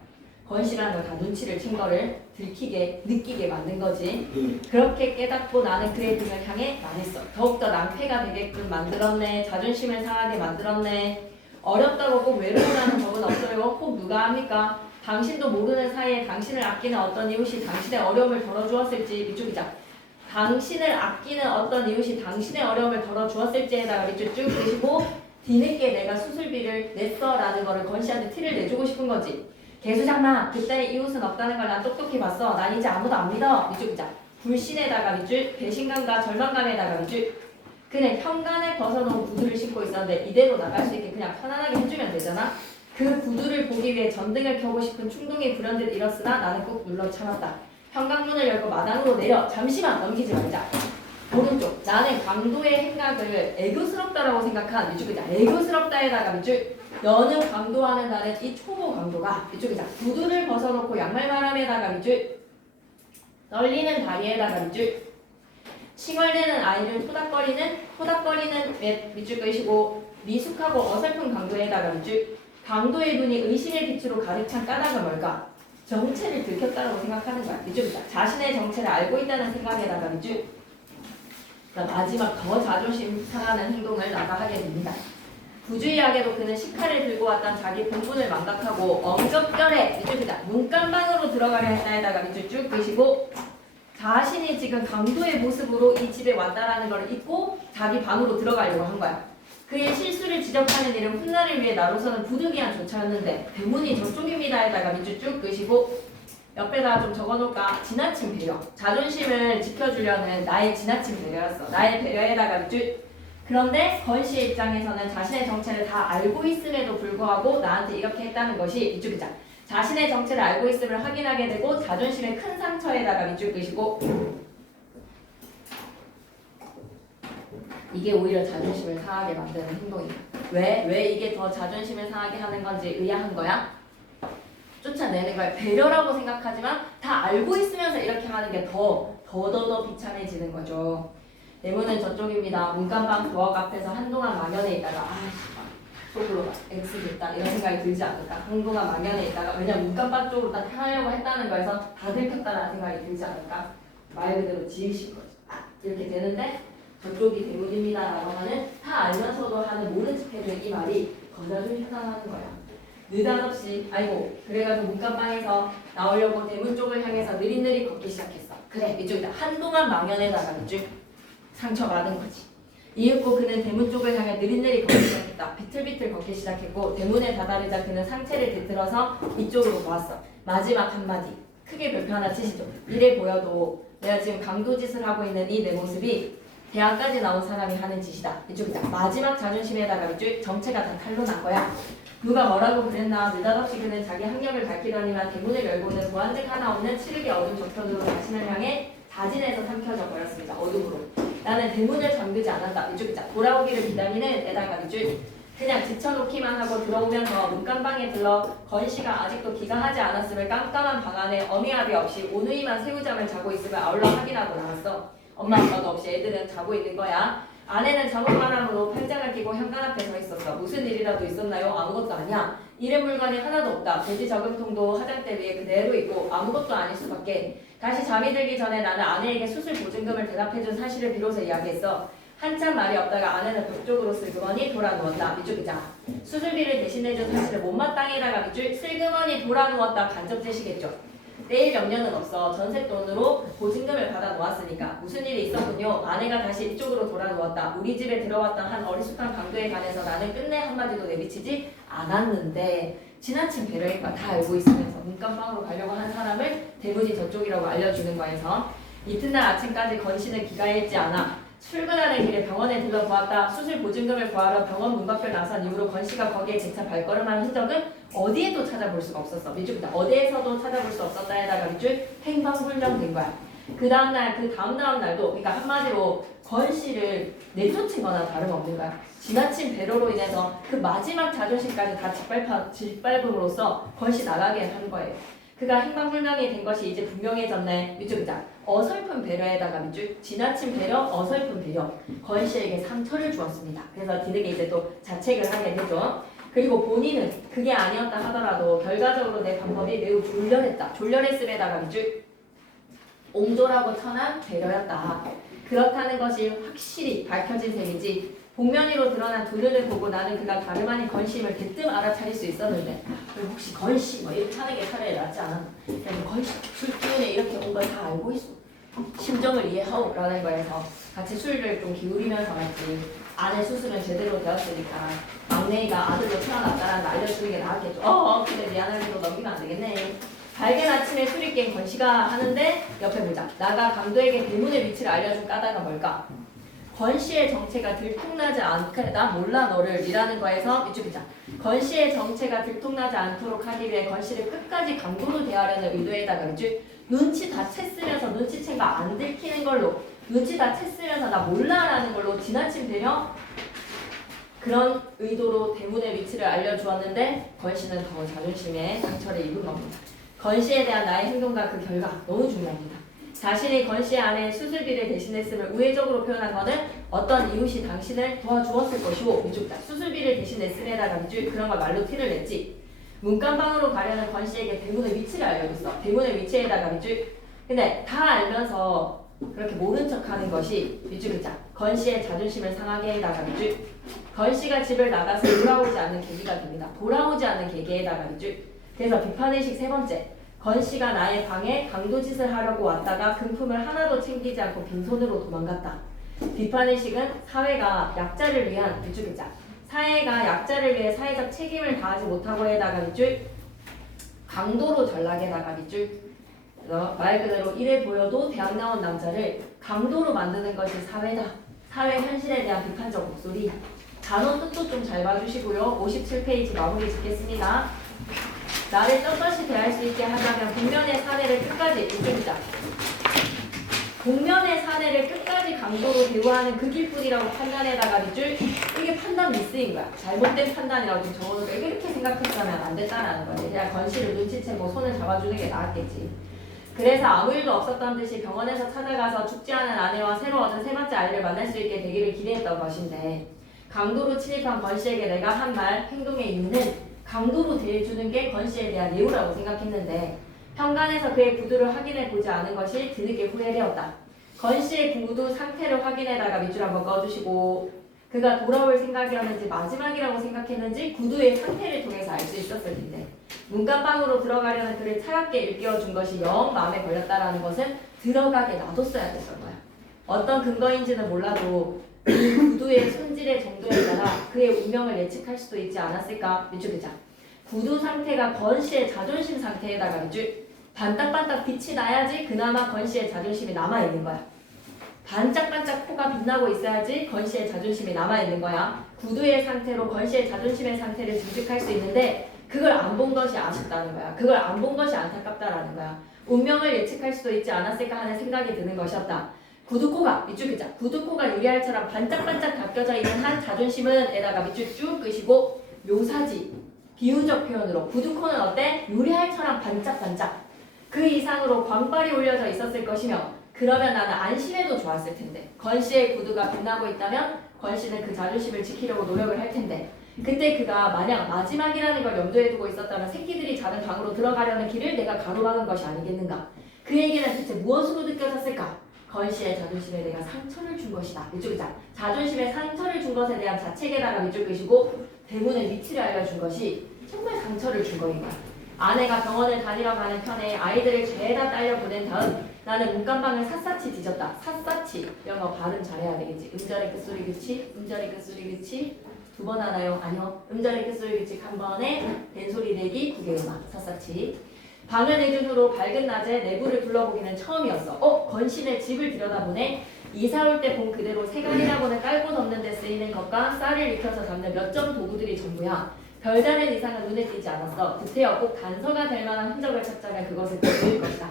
권씨라는 걸 다 눈치를 챈 거를 들키게 느끼게 만든 거지. 그렇게 깨닫고 나는 그의 등을 향해 말했어. 더욱더 낭패가 되게끔 만들었네. 자존심을 상하게 만들었네. 어렵다고 꼭 외로우라는 법은 없어요. 꼭 누가 합니까? 당신도 모르는 사이에 당신을 아끼는 어떤 이웃이 당신의 어려움을 덜어주었을지. 밑쪽이자. 당신을 아끼는 어떤 이웃이 당신의 어려움을 덜어주었을지에다가 밑줄 쭉 그리시고 뒤늦게 내가 수술비를 냈어 라는 거를 권씨한테 티를 내주고 싶은 거지. 개수장마 그때의 이웃은 없다는 걸 난 똑똑히 봤어. 난 이제 아무도 안 믿어. 밑줄이자. 불신에다가 밑줄 배신감과 절망감에다가 밑줄. 그는 현관에 벗어놓은 구두를 신고 있었는데 이대로 나갈 수 있게 그냥 편안하게 해주면 되잖아. 그 구두를 보기 위해 전등을 켜고 싶은 충동이 불현듯 일었으나 나는 꾹 눌러 참았다. 현관문을 열고 마당으로 내려. 잠시만 넘기지 말자. 오른쪽. 나는 강도의 행각을 애교스럽다라고 생각한 밑줄이자. 애교스럽다에다가 밑줄. 여느 강도와는 다른 이 초보 강도가 밑줄이자. 구두를 벗어놓고 양말 바람에다가 밑줄. 떨리는 다리에다가 밑줄. 칭얼대는 아이를 토닥거리는 밑줄 끄시고 미숙하고 어설픈 강도에다가 밑줄. 강도의 눈이 의심의 빛으로 가득 찬 까닭은 뭘까? 정체를 들켰다고 생각하는 거야. 밑줄이자. 자신의 정체를 알고 있다는 생각에다가 밑줄. 마지막 더 자존심 상하는 행동을 나가 하게 됩니다. 부주의하게도 그는 식칼을 들고 왔던 자기 본분을 망각하고 엄격결에 밑줄이자. 문간방으로 들어가려 했다에다가 밑줄 쭉 그시고 자신이 지금 강도의 모습으로 이 집에 왔다라는 걸 잊고 자기 방으로 들어가려고 한 거야. 그의 실수를 지적하는 일은 훗날을 위해 나로서는 부득이한 조처였는데 대문이 저쪽입니다에다가 밑줄 쭉 그시고 옆에다가 좀 적어놓을까? 지나친 배려. 자존심을 지켜주려는 나의 지나친 배려였어. 나의 배려에다가 밑줄. 그런데 권씨의 입장에서는 자신의 정체를 다 알고 있음에도 불구하고 나한테 이렇게 했다는 것이 밑줄이자. 자신의 정체를 알고 있음을 확인하게 되고 자존심의 큰 상처에다가 밑줄 끄시고 이게 오히려 자존심을 상하게 만드는 행동이야. 왜 이게 더 자존심을 상하게 하는 건지 의아한 거야? 쫓아내는 거야. 배려라고 생각하지만 다 알고 있으면서 이렇게 하는 게 더 비참해지는 거죠. 대문은 저쪽입니다. 문간방 부엌 앞에서 한동안 막연해 있다가 속으로 X겠다 이런 생각이 들지 않을까? 한동안 막연해 있다가 왜냐면 문간방 쪽으로 다 향하려고 했다는 거에서 다 들켰다는 생각이 들지 않을까? 말 그대로 지으신 거죠. 이렇게 되는데 저쪽이 대문입니다 라고 하는 다 알면서도 하는 모른 척 해주는 이 말이 거절을 협상하는 거야. 느닷없이 아이고 그래가지고 문간방에서 나오려고 대문 쪽을 향해서 느릿느릿 걷기 시작했어. 그래 이쪽이다. 한동안 망연에다가 밑줄 상처받은 거지. 이윽고 그는 대문 쪽을 향해 느릿느릿 걷기 시작했다. 비틀비틀 걷기 시작했고 대문에 다다르자 그는 상체를 뒤틀어서 이쪽으로 보았어. 마지막 한마디 크게 별표 하나 치시죠. 이래 보여도 내가 지금 강도짓을 하고 있는 이 내 모습이 대학까지 나온 사람이 하는 짓이다. 이쪽이다. 마지막 자존심에다가 밑줄 정체가 다 탄로 난 거야. 누가 뭐라고 그랬나 느닷없이 그는 자기 학력을 밝히더니만 대문을 열고는 보안등 하나 없는 칠흑의 어둠 저편으로 자신을 향해 자진해서 삼켜져 버렸습니다. 어둠으로. 나는 대문을 잠그지 않았다. 이쪽이자. 돌아오기를 기다리는 에다가 밑줄. 그냥 지쳐놓기만 하고 들어오면서 문간방에 들러 건씨가 아직도 기강하지 않았음을 깜깜한 방 안에 어미아비 없이 오누이만 새우잠을 자고 있음을 아울러 확인하고 나왔어. 엄마 아빠도 없이 애들은 자고 있는 거야. 아내는 잠옷바람으로 팔짱을 끼고 현관 앞에 서 있었어. 무슨 일이라도 있었나요? 아무것도 아니야. 잃은 물건이 하나도 없다. 돼지 저금통도 화장대 위에 그대로 있고 아무것도 아닐 수밖에. 다시 잠이 들기 전에 나는 아내에게 수술 보증금을 대납해준 사실을 비로소 이야기했어. 한참 말이 없다가 아내는 벽 쪽으로 슬그머니 돌아 누웠다. 밑줄기자. 수술비를 대신해준 사실을 못마땅해다가 밑줄 슬그머니 돌아 누웠다. 간접 제시겠죠. 내일 명령은 없어. 전셋돈으로 보증금을 받아 놓았으니까. 무슨 일이 있었군요. 아내가 다시 이쪽으로 돌아 누웠다. 우리 집에 들어왔던 한 어리숙한 강도에 관해서 나는 끝내 한마디도 내비치지 않았는데 지나친 배려일까 다 알고 있으면서 문간방으로 가려고 한 사람을 대문이 저쪽이라고 알려주는 거에서 이튿날 아침까지 건씨는 기가했지 않아. 출근하는 길에 병원에 들러보았다. 수술 보증금을 구하러 병원 문 밖을 나선 이후로 건씨가 거기에 재차 발걸음한 흔적은 어디에도 찾아볼 수가 없었어. 밑줄부터 어디에서도 찾아볼 수 없었다 해다가 밑줄 행방불명된 거야. 그 다음 날도 그러니까 한마디로 건씨를 내쫓은 거나 다름없는 거야. 지나친 배려로 인해서 그 마지막 자존심까지 다 짓밟음으로써 건씨 나가게 한 거예요. 그가 행방불명이 된 것이 이제 분명해졌네. 밑줄기자. 어설픈 배려에다가 밑줄 지나친 배려, 어설픈 배려. 건씨에게 상처를 주었습니다. 그래서 뒤늦게 이제 또 자책을 하게 되죠. 그리고 본인은 그게 아니었다 하더라도 결과적으로 내 방법이 매우 졸렬했다. 졸렬했음에다가 밑줄 옹졸하고 천한 배려였다. 그렇다는 것이 확실히 밝혀진 셈이지. 복면위로 드러난 두 눈을 보고 나는 그가 다름 아닌 건심을 대뜸 알아차릴 수 있었는데 혹시 건심 뭐 이렇게 하는 게 차라리 낫지 않아? 그냥 건심 술 기운에 이렇게 온 걸 다 알고 있어. 심정을 이해하오 라는 거에서 같이 술을 좀 기울이면서 했지. 아내 수술은 제대로 되었으니까 막내가 아들로 태어났다라는 걸 알려주는 게 나았겠죠. 근데 미안하게도 넘기면 안 되겠네. 밝은 아침에 술이 깬 건씨가 하는데 옆에 보자. 나가 강도에게 대문의 위치를 알려준 까닭은 뭘까? 건씨의 정체가 들통나지 않게 나 몰라 너를 이라는 거에서 밑줄기자. 건씨의 정체가 들통나지 않도록 하기 위해 건씨를 끝까지 강도로 대하려는 의도에다가 밑줄 눈치 다 챘으면서 눈치챈 거 안 들키는 걸로 눈치 다 챘으면서 나 몰라라는 걸로 지나친 배려 그런 의도로 대문의 위치를 알려주었는데 건씨는 더 자존심에 상처를 입은 겁니다. 건씨에 대한 나의 행동과 그 결과 너무 중요합니다. 자신이 건씨의 아내의 수술비를 대신했음을 우회적으로 표현한 것은 어떤 이웃이 당신을 도와주었을 것이고 밑줄다. 수술비를 대신했음에다가 밑줄 그런 걸 말로 티를 냈지. 문간방으로 가려는 건씨에게 대문의 위치를 알려줬어. 대문의 위치에다가 밑줄 근데 다 알면서 그렇게 모른 척하는 것이 밑줄이자. 건씨의 자존심을 상하게 해다가 밑줄 건씨가 집을 나가서 돌아오지 않는 계기가 됩니다. 돌아오지 않는 계기에다가 밑줄 그래서 비판의식 세 번째 건씨가 나의 방에 강도짓을 하려고 왔다가 금품을 하나도 챙기지 않고 빈손으로 도망갔다. 비판의식은 사회가 약자를 위한 밑줄기자. 사회가 약자를 위해 사회적 책임을 다하지 못하고 해다가 밑줄 강도로 전락에다가 밑줄 그래서 말 그대로 이래 보여도 대학 나온 남자를 강도로 만드는 것이 사회다. 사회 현실에 대한 비판적 목소리. 단어 뜻도 좀 잘 봐주시고요. 57페이지 마무리 짓겠습니다. 나를 떳떳이 대할 수 있게 하자면 복면의 사례를 끝까지 읽습니다. 복면의 사례를 끝까지 강도로 대우하는 그 길뿐이라고 판단에다가 밑줄 이게 판단 미스인 거야. 잘못된 판단이라고 좀 적어놓고 이렇게 생각했다면 안 됐다라는 거지. 그냥 건씨를 눈치채고 손을 잡아주는 게 나았겠지. 그래서 아무 일도 없었던 듯이 병원에서 찾아가서 죽지 않은 아내와 새로 얻은 세 번째 아이를 만날 수 있게 되기를 기대했던 것인데 강도로 침입한 건씨에게 내가 한 말, 행동의 이유는 강도로 대해주는 게 건씨에 대한 예우라고 생각했는데 현관에서 그의 구두를 확인해 보지 않은 것이 뒤늦게 후회되었다. 건씨의 구두 상태를 확인해다가 밑줄 한번 꺼주시고 그가 돌아올 생각이었는지 마지막이라고 생각했는지 구두의 상태를 통해서 알 수 있었을 텐데 문간방으로 들어가려는 그를 차갑게 일깨워준 것이 영 마음에 걸렸다라는 것은 들어가게 놔뒀어야 됐던 거야. 어떤 근거인지는 몰라도 이 구두의 손질의 정도에 따라 그의 운명을 예측할 수도 있지 않았을까? 밑줄기자. 구두 상태가 건씨의 자존심 상태에다가 밑줄 반딱반딱 빛이 나야지 그나마 건씨의 자존심이 남아있는 거야. 반짝반짝 코가 빛나고 있어야지 건씨의 자존심이 남아있는 거야. 구두의 상태로 건씨의 자존심의 상태를 증식할 수 있는데 그걸 안 본 것이 아쉽다는 거야. 그걸 안 본 것이 안타깝다라는 거야. 운명을 예측할 수도 있지 않았을까 하는 생각이 드는 것이었다. 구두코가 밑줄기자. 구두코가 유리알처럼 반짝반짝 닦여져 있는 한 자존심은 에다가 밑줄 쭉 끄시고 묘사지 비유적 표현으로 구두코는 어때? 유리알처럼 반짝반짝 그 이상으로 광발이 올려져 있었을 것이며 그러면 나는 안심해도 좋았을 텐데 건씨의 구두가 빛나고 있다면 건씨는 그 자존심을 지키려고 노력을 할 텐데 그때 그가 만약 마지막이라는 걸 염두에 두고 있었다면 새끼들이 자는 방으로 들어가려는 길을 내가 가로막은 것이 아니겠는가. 그 얘기는 대체 무엇으로 느껴졌을까? 건씨의 자존심에 내가 상처를 준 것이다. 이쪽이자 자존심에 상처를 준 것에 대한 자책에다가 밑줄 끄시고 대문의 위치를 알려준 것이 정말 상처를 준 거인 거야. 아내가 병원을 다니러 가는 편에 아이들을 죄다 딸려 보낸 다음 나는 문간방을 샅샅이 뒤졌다. 샅샅이 영어 발음 잘해야 되겠지. 음절의 끝소리 그치? 음절의 끝소리 그치? 두 번 하나요? 아니요. 음절의 끝소리 그치? 한 번에 된소리 내기 9개 음악 샅샅이 방을 내준 후로 밝은 낮에 내부를 둘러보기는 처음이었어. 건신의 집을 들여다보네. 이사 올 때 본 그대로 세간이라고는 깔고 덮는 데 쓰이는 것과 쌀을 익혀서 담는 몇 점 도구들이 전부야. 별다른 이상은 눈에 띄지 않았어. 득태여 꼭 단서가 될 만한 흔적을 찾자면 그것을 보일 것이다.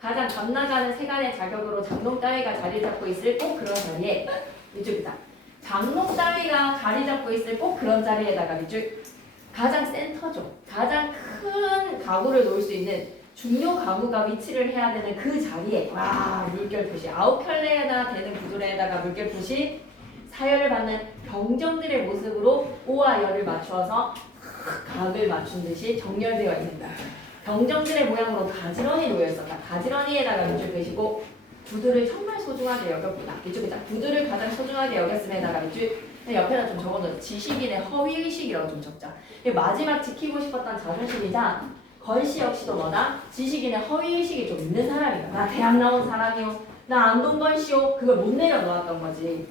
가장 감나가는 세간의 자격으로 장롱 따위가 자리 잡고 있을 꼭 그런 자리에 이쪽이다. 장롱 따위가 자리 잡고 있을 꼭 그런 자리에다가 밑줄 가장 센터죠. 가장 큰 가구를 놓을 수 있는 중요 가구가 위치를 해야 되는 그 자리에 와 물결 표시 9켤레나 되는 구두레에다가 물결 표시 사열을 받는 병정들의 모습으로 오와 열을 맞추어서 각을 맞춘 듯이 정렬되어 있는다. 병정들의 모양으로 가지런히 놓여있었다. 가지런히에다가 밑줄 빼시고 구두를 정말 소중하게 여겼구나. 이쪽에다 구두를 가장 소중하게 여겼음에다가 밑줄 옆에다 좀 적어놓은 지식인의 허위의식이라고 좀 적자. 마지막 지키고 싶었던 자존심이자 건씨 역시도 뭐다? 지식인의 허위의식이 좀 있는 사람이다. 나 대학 나온 사람이요. 나 안동건씨요. 그걸 못 내려놓았던 거지.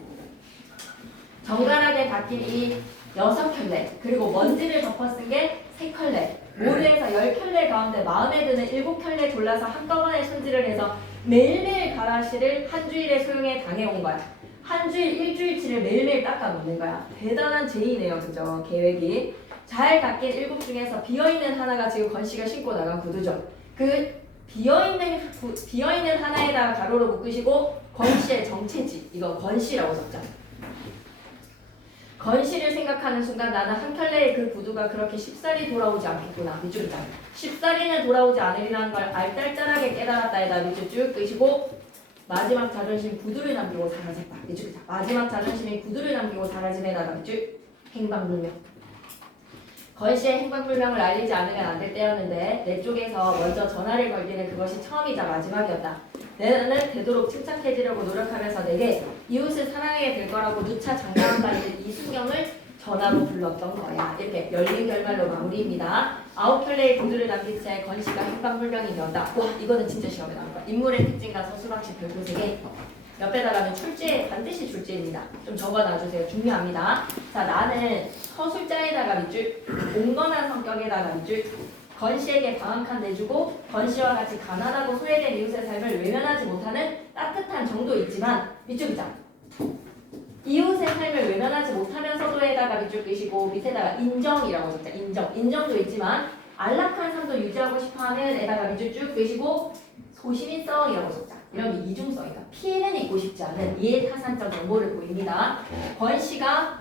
정갈하게 닦인 이 6켤레 그리고 먼지를 덮어 쓴 게 3켤레 모르에서 10켤레 가운데 마음에 드는 7켤레 골라서 한꺼번에 손질을 해서 매일매일 가라시를 한 주일에 소용에 당해온 거야. 한 주일 일주일치를 매일매일 닦아 놓는 거야. 대단한 제의네요. 그죠? 계획이. 잘 닦인 7 중에서 비어있는 하나가 지금 건씨가 신고 나간 구두죠. 그 비어있는 하나에다가 가로로 묶으시고 건씨의 정체지 이거 건씨라고 적자. 건씨를 생각하는 순간 나는 한 켤레의 그 구두가 그렇게 쉽사리 돌아오지 않겠구나. 밑줄이다. 쉽사리는 돌아오지 않으리라는 걸 알딸딸하게 깨달았다에다 밑줄 쭉 끄시고 마지막 자존심 구두를 남기고 사라졌다. 밑줄이다. 마지막 자존심이 구두를 남기고 사라짐에다가 밑줄 행방불명. 건씨의 행방불명을 알리지 않으면 안 될 때였는데 내 쪽에서 먼저 전화를 걸기는 그것이 처음이자 마지막이었다. 나는 되도록 침착해지려고 노력하면서 내게 이웃을 사랑하게 될 거라고 누차 장담한다는 이순경을 전화로 불렀던 거야. 이렇게 열린 결말로 마무리입니다. 9켤레의 구두를 남긴 채 건씨가 행방불명이 되었다. 와 이거는 진짜 시험에 나온 거야. 인물의 특징과 서술학식 별도색에 옆에다가는 출제 반드시 출제입니다. 좀 적어놔주세요. 중요합니다. 자 나는 서술자에다가 밑줄 온건한 성격에다가 밑줄 건씨에게 방한칸 내주고 건씨와 같이 가난하고 소외된 이웃의 삶을 외면하지 못하는 따뜻한 정도 있지만 밑줄이자 이웃의 삶을 외면하지 못하면서도에다가 밑줄 끄시고 밑에다가 인정이라고 적자. 인정도 있지만 안락한 삶도 유지하고 싶어하는 에다가 밑줄 쭉 끄시고 소시민성이라고 적자. 이런 게 이중성이다. 피해는 입고 싶지 않은 이해타산적 정보를 보입니다. 건씨가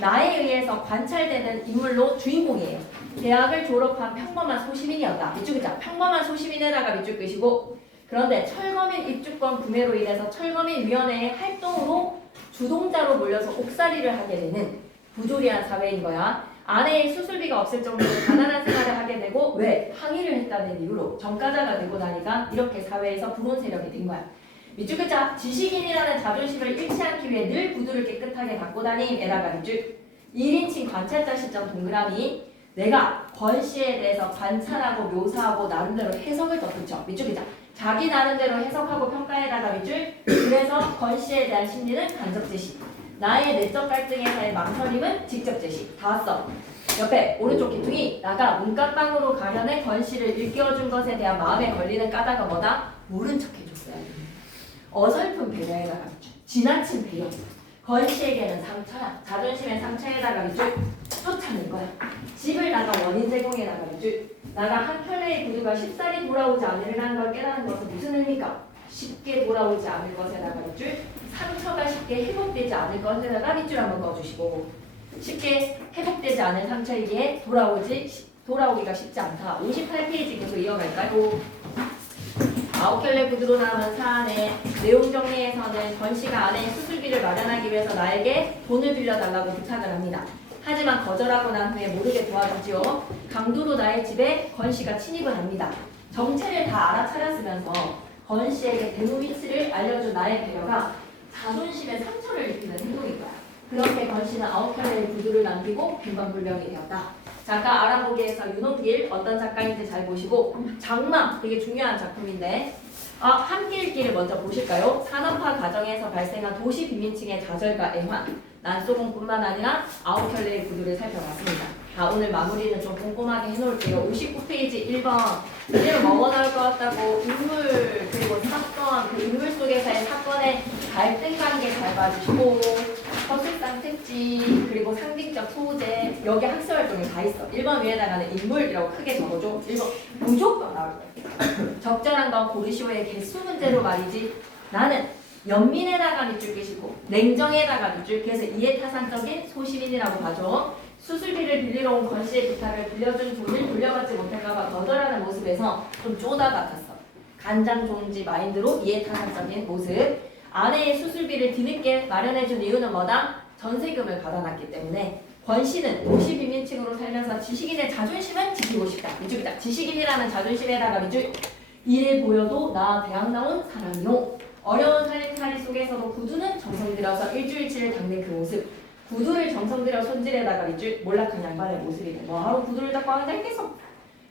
나에 의해서 관찰되는 인물로 주인공이에요. 대학을 졸업한 평범한 소시민이었다. 밑줄이자 평범한 소시민에다가 밑줄 끄시고 그런데 철거민 입주권 구매로 인해서 철거민위원회의 활동으로 주동자로 몰려서 옥살이를 하게 되는 부조리한 사회인 거야. 아내의 수술비가 없을 정도로 가난한 생활을 하게 되고 왜? 항의를 했다는 이유로 전과자가 되고 나니까 이렇게 사회에서 부문 세력이 된 거야. 밑줄 끄자. 지식인이라는 자존심을 잃지 않기 위해 늘 구두를 깨끗하게 닦고 다님에다가 밑줄 1인칭 관찰자 시점 동그라미 내가 건씨에 대해서 관찰하고 묘사하고 나름대로 해석을 덧붙여. 밑줄 끄자. 자기 나름대로 해석하고 평가에다가 밑줄 그래서 건씨에 대한 심리는 간접 제시 나의 내적 갈등에서의 망설임은 직접 제시 다 왔어. 옆에 오른쪽 기둥이 나가 문간방으로 가려는 건씨를 일깨워준 것에 대한 마음에 걸리는 까닭은 뭐다? 모른 척 해줬어야 돼. 어설픈 배려에다가 밑줄 지나친 배려 건씨에게는 상처야. 자존심의 상처에다가 밑줄 쫓아낸 거야. 집을 나가 원인 제공에다가 밑줄 나가 한 켤레의 구두가 쉽사리 돌아오지 않으리라는 걸 깨닫는 것은 무슨 의미일까? 쉽게 돌아오지 않을 것에다가 밑줄 상처가 쉽게 회복되지 않을 것에다가 밑줄 한번 넣어주시고 쉽게 회복되지 않은 상처이기에 돌아오기가 쉽지 않다. 58페이지 계속 이어갈까요? 9켤레 구두로 남은 사안의 내용 정리에서는 건씨가 아내의 수술비를 마련하기 위해서 나에게 돈을 빌려달라고 부탁을 합니다. 하지만 거절하고 난 후에 모르게 도와주지요. 강도로 나의 집에 건씨가 침입을 합니다. 정체를 다 알아차렸으면서 권 씨에게 대무 위치를 알려준 나의 배려가 자존심에 상처를 입히는 행동인 거야. 그렇게 권 씨는 9켤레의 구두를 남기고 빈방불명이 되었다. 작가 알아보기에서 윤홍길 어떤 작가인지 잘 보시고 장막 되게 중요한 작품인데 함께 읽기를 먼저 보실까요? 산업화 과정에서 발생한 도시 빈민층의 좌절과 애환, 난소공뿐만 아니라 9켤레의 구두를 살펴봤습니다. 오늘 마무리는 좀 꼼꼼하게 해놓을게요. 59페이지 1번 이제는 뭐가 나올 것 같다고 인물 그리고 사건 그 인물 속에서의 사건의 갈등 관계 잘 봐주시고 서술상 특징 그리고 상징적 소재 여기 학습활동이 다 있어. 1번 위에다가는 인물이라고 크게 적어줘. 1번 무조건 나올 거야. 적절한 건 고르시오의 개수 문제로 말이지. 나는 연민에다가 밑줄 끼시고 냉정에다가 밑줄 그래서 이해타산적인 소시민이라고 봐줘. 수술비를 빌리러 온 권 씨의 부탁을 빌려준 돈을 돌려받지 못할까봐 거절하는 모습에서 좀 쪼다 같았어. 간장종지 마인드로 이해타산적인 모습. 아내의 수술비를 뒤늦게 마련해준 이유는 뭐다? 전세금을 받아놨기 때문에 권 씨는 도시 빈민층으로 살면서 지식인의 자존심은 지키고 싶다. 밑줄이다. 지식인이라는 자존심에다가 밑줄. 이래 보여도 나 대학 나온 사람이요. 어려운 살림살이 속에서도 구두는 정성 들여서 일주일치를 닦는 그 모습. 구두를 정성 들여 손질에다가 밑줄 몰락한 양반의 모습이네. 뭐하러 구두를 닦고 하는데 했겠어.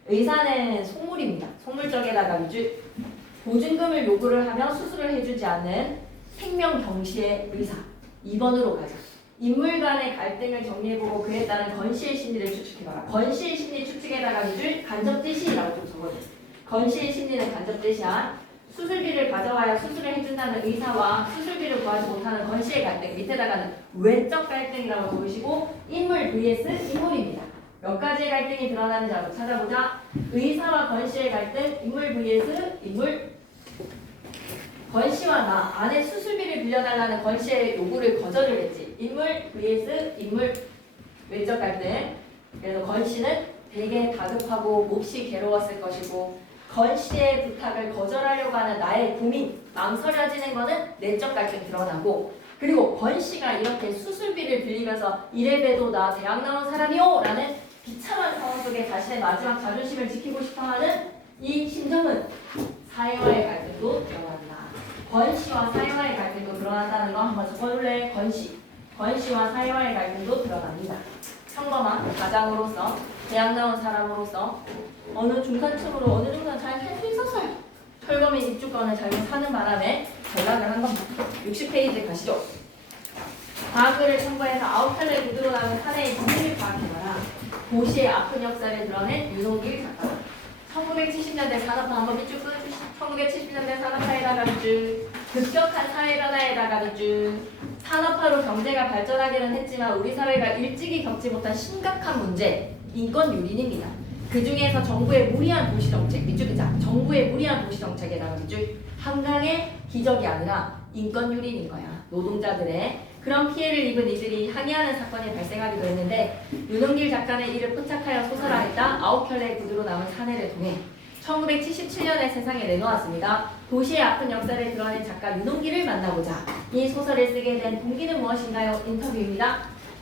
의사는 속물입니다. 속물적에다가 밑줄. 보증금을 요구를 하며 수술을 해주지 않는 생명경시의 의사. 2번으로 가자. 인물 간의 갈등을 정리해보고 그에 따른 권 씨의 심리를 추측해봐라. 권 씨의 심리 추측에다가 밑줄 간접제시라고 좀 적어줘. 권 씨의 심리는 간접제시야. 수술비를 가져와야 수술을 해준다는 의사와 수술비를 구하지 못하는 권 씨의 갈등 밑에다가는 외적 갈등이라고 적으시고 인물 vs 인물입니다. 몇 가지의 갈등이 드러나는지 한번 찾아보자. 의사와 권 씨의 갈등 인물 vs 인물. 권 씨와 나 아내 수술비를 빌려달라는 권 씨의 요구를 거절을 했지. 인물 vs 인물 외적 갈등. 그래서 권 씨는 되게 다급하고 몹시 괴로웠을 것이고 권 씨의 부탁을 거절하려고 하는 나의 고민, 망설여지는 거는 내적 갈등 드러나고 그리고 권 씨가 이렇게 수술비를 빌리면서 이래봬도 나 대학 나온 사람이요! 라는 비참한 상황 속에 자신의 마지막 자존심을 지키고 싶어하는 이 심정은 사회와의 갈등도 드러난다. 권 씨와 사회와의 갈등도 드러난다는 거 한번 적어줄래? 권 씨. 권 씨와 사회와의 갈등도 드러납니다. 평범한 가장으로서 대학 나온 사람으로서 어느 중산층으로 어느 정도 잘 살 수 있었어요. 철거민 입주권을 잘못 사는 바람에 전락을 한 겁니다. 60페이지 가시죠. 과학글을 첨부해서 9켤레 구두로 나온 사내의 비밀을 파악해봐라. 도시의 아픈 역사를 드러낸 윤홍길 작가. 1970년대 산업화 한번 밑줄 끊어주시죠. 1970년대 산업화에다가 밑줄. 급격한 사회 변화에다가 밑줄. 산업화로 경제가 발전하기는 했지만 우리 사회가 일찍이 겪지 못한 심각한 문제, 인권 유린입니다. 그 중에서 정부의 무리한 도시정책, 밑줄이자 정부의 무리한 도시정책에다가 밑줄. 한강의 기적이 아니라 인권 유린인 거야. 노동자들의 그런 피해를 입은 이들이 항의하는 사건이 발생하기도 했는데 윤홍길 작가는 이를 포착하여 소설화했다. 9켤레의 구두로 남은 사내를 통해 1977년에 세상에 내놓았습니다. 도시의 아픈 역사를 드러낸 작가 윤홍길을 만나보자. 이 소설을 쓰게 된 동기는 무엇인가요? 인터뷰입니다.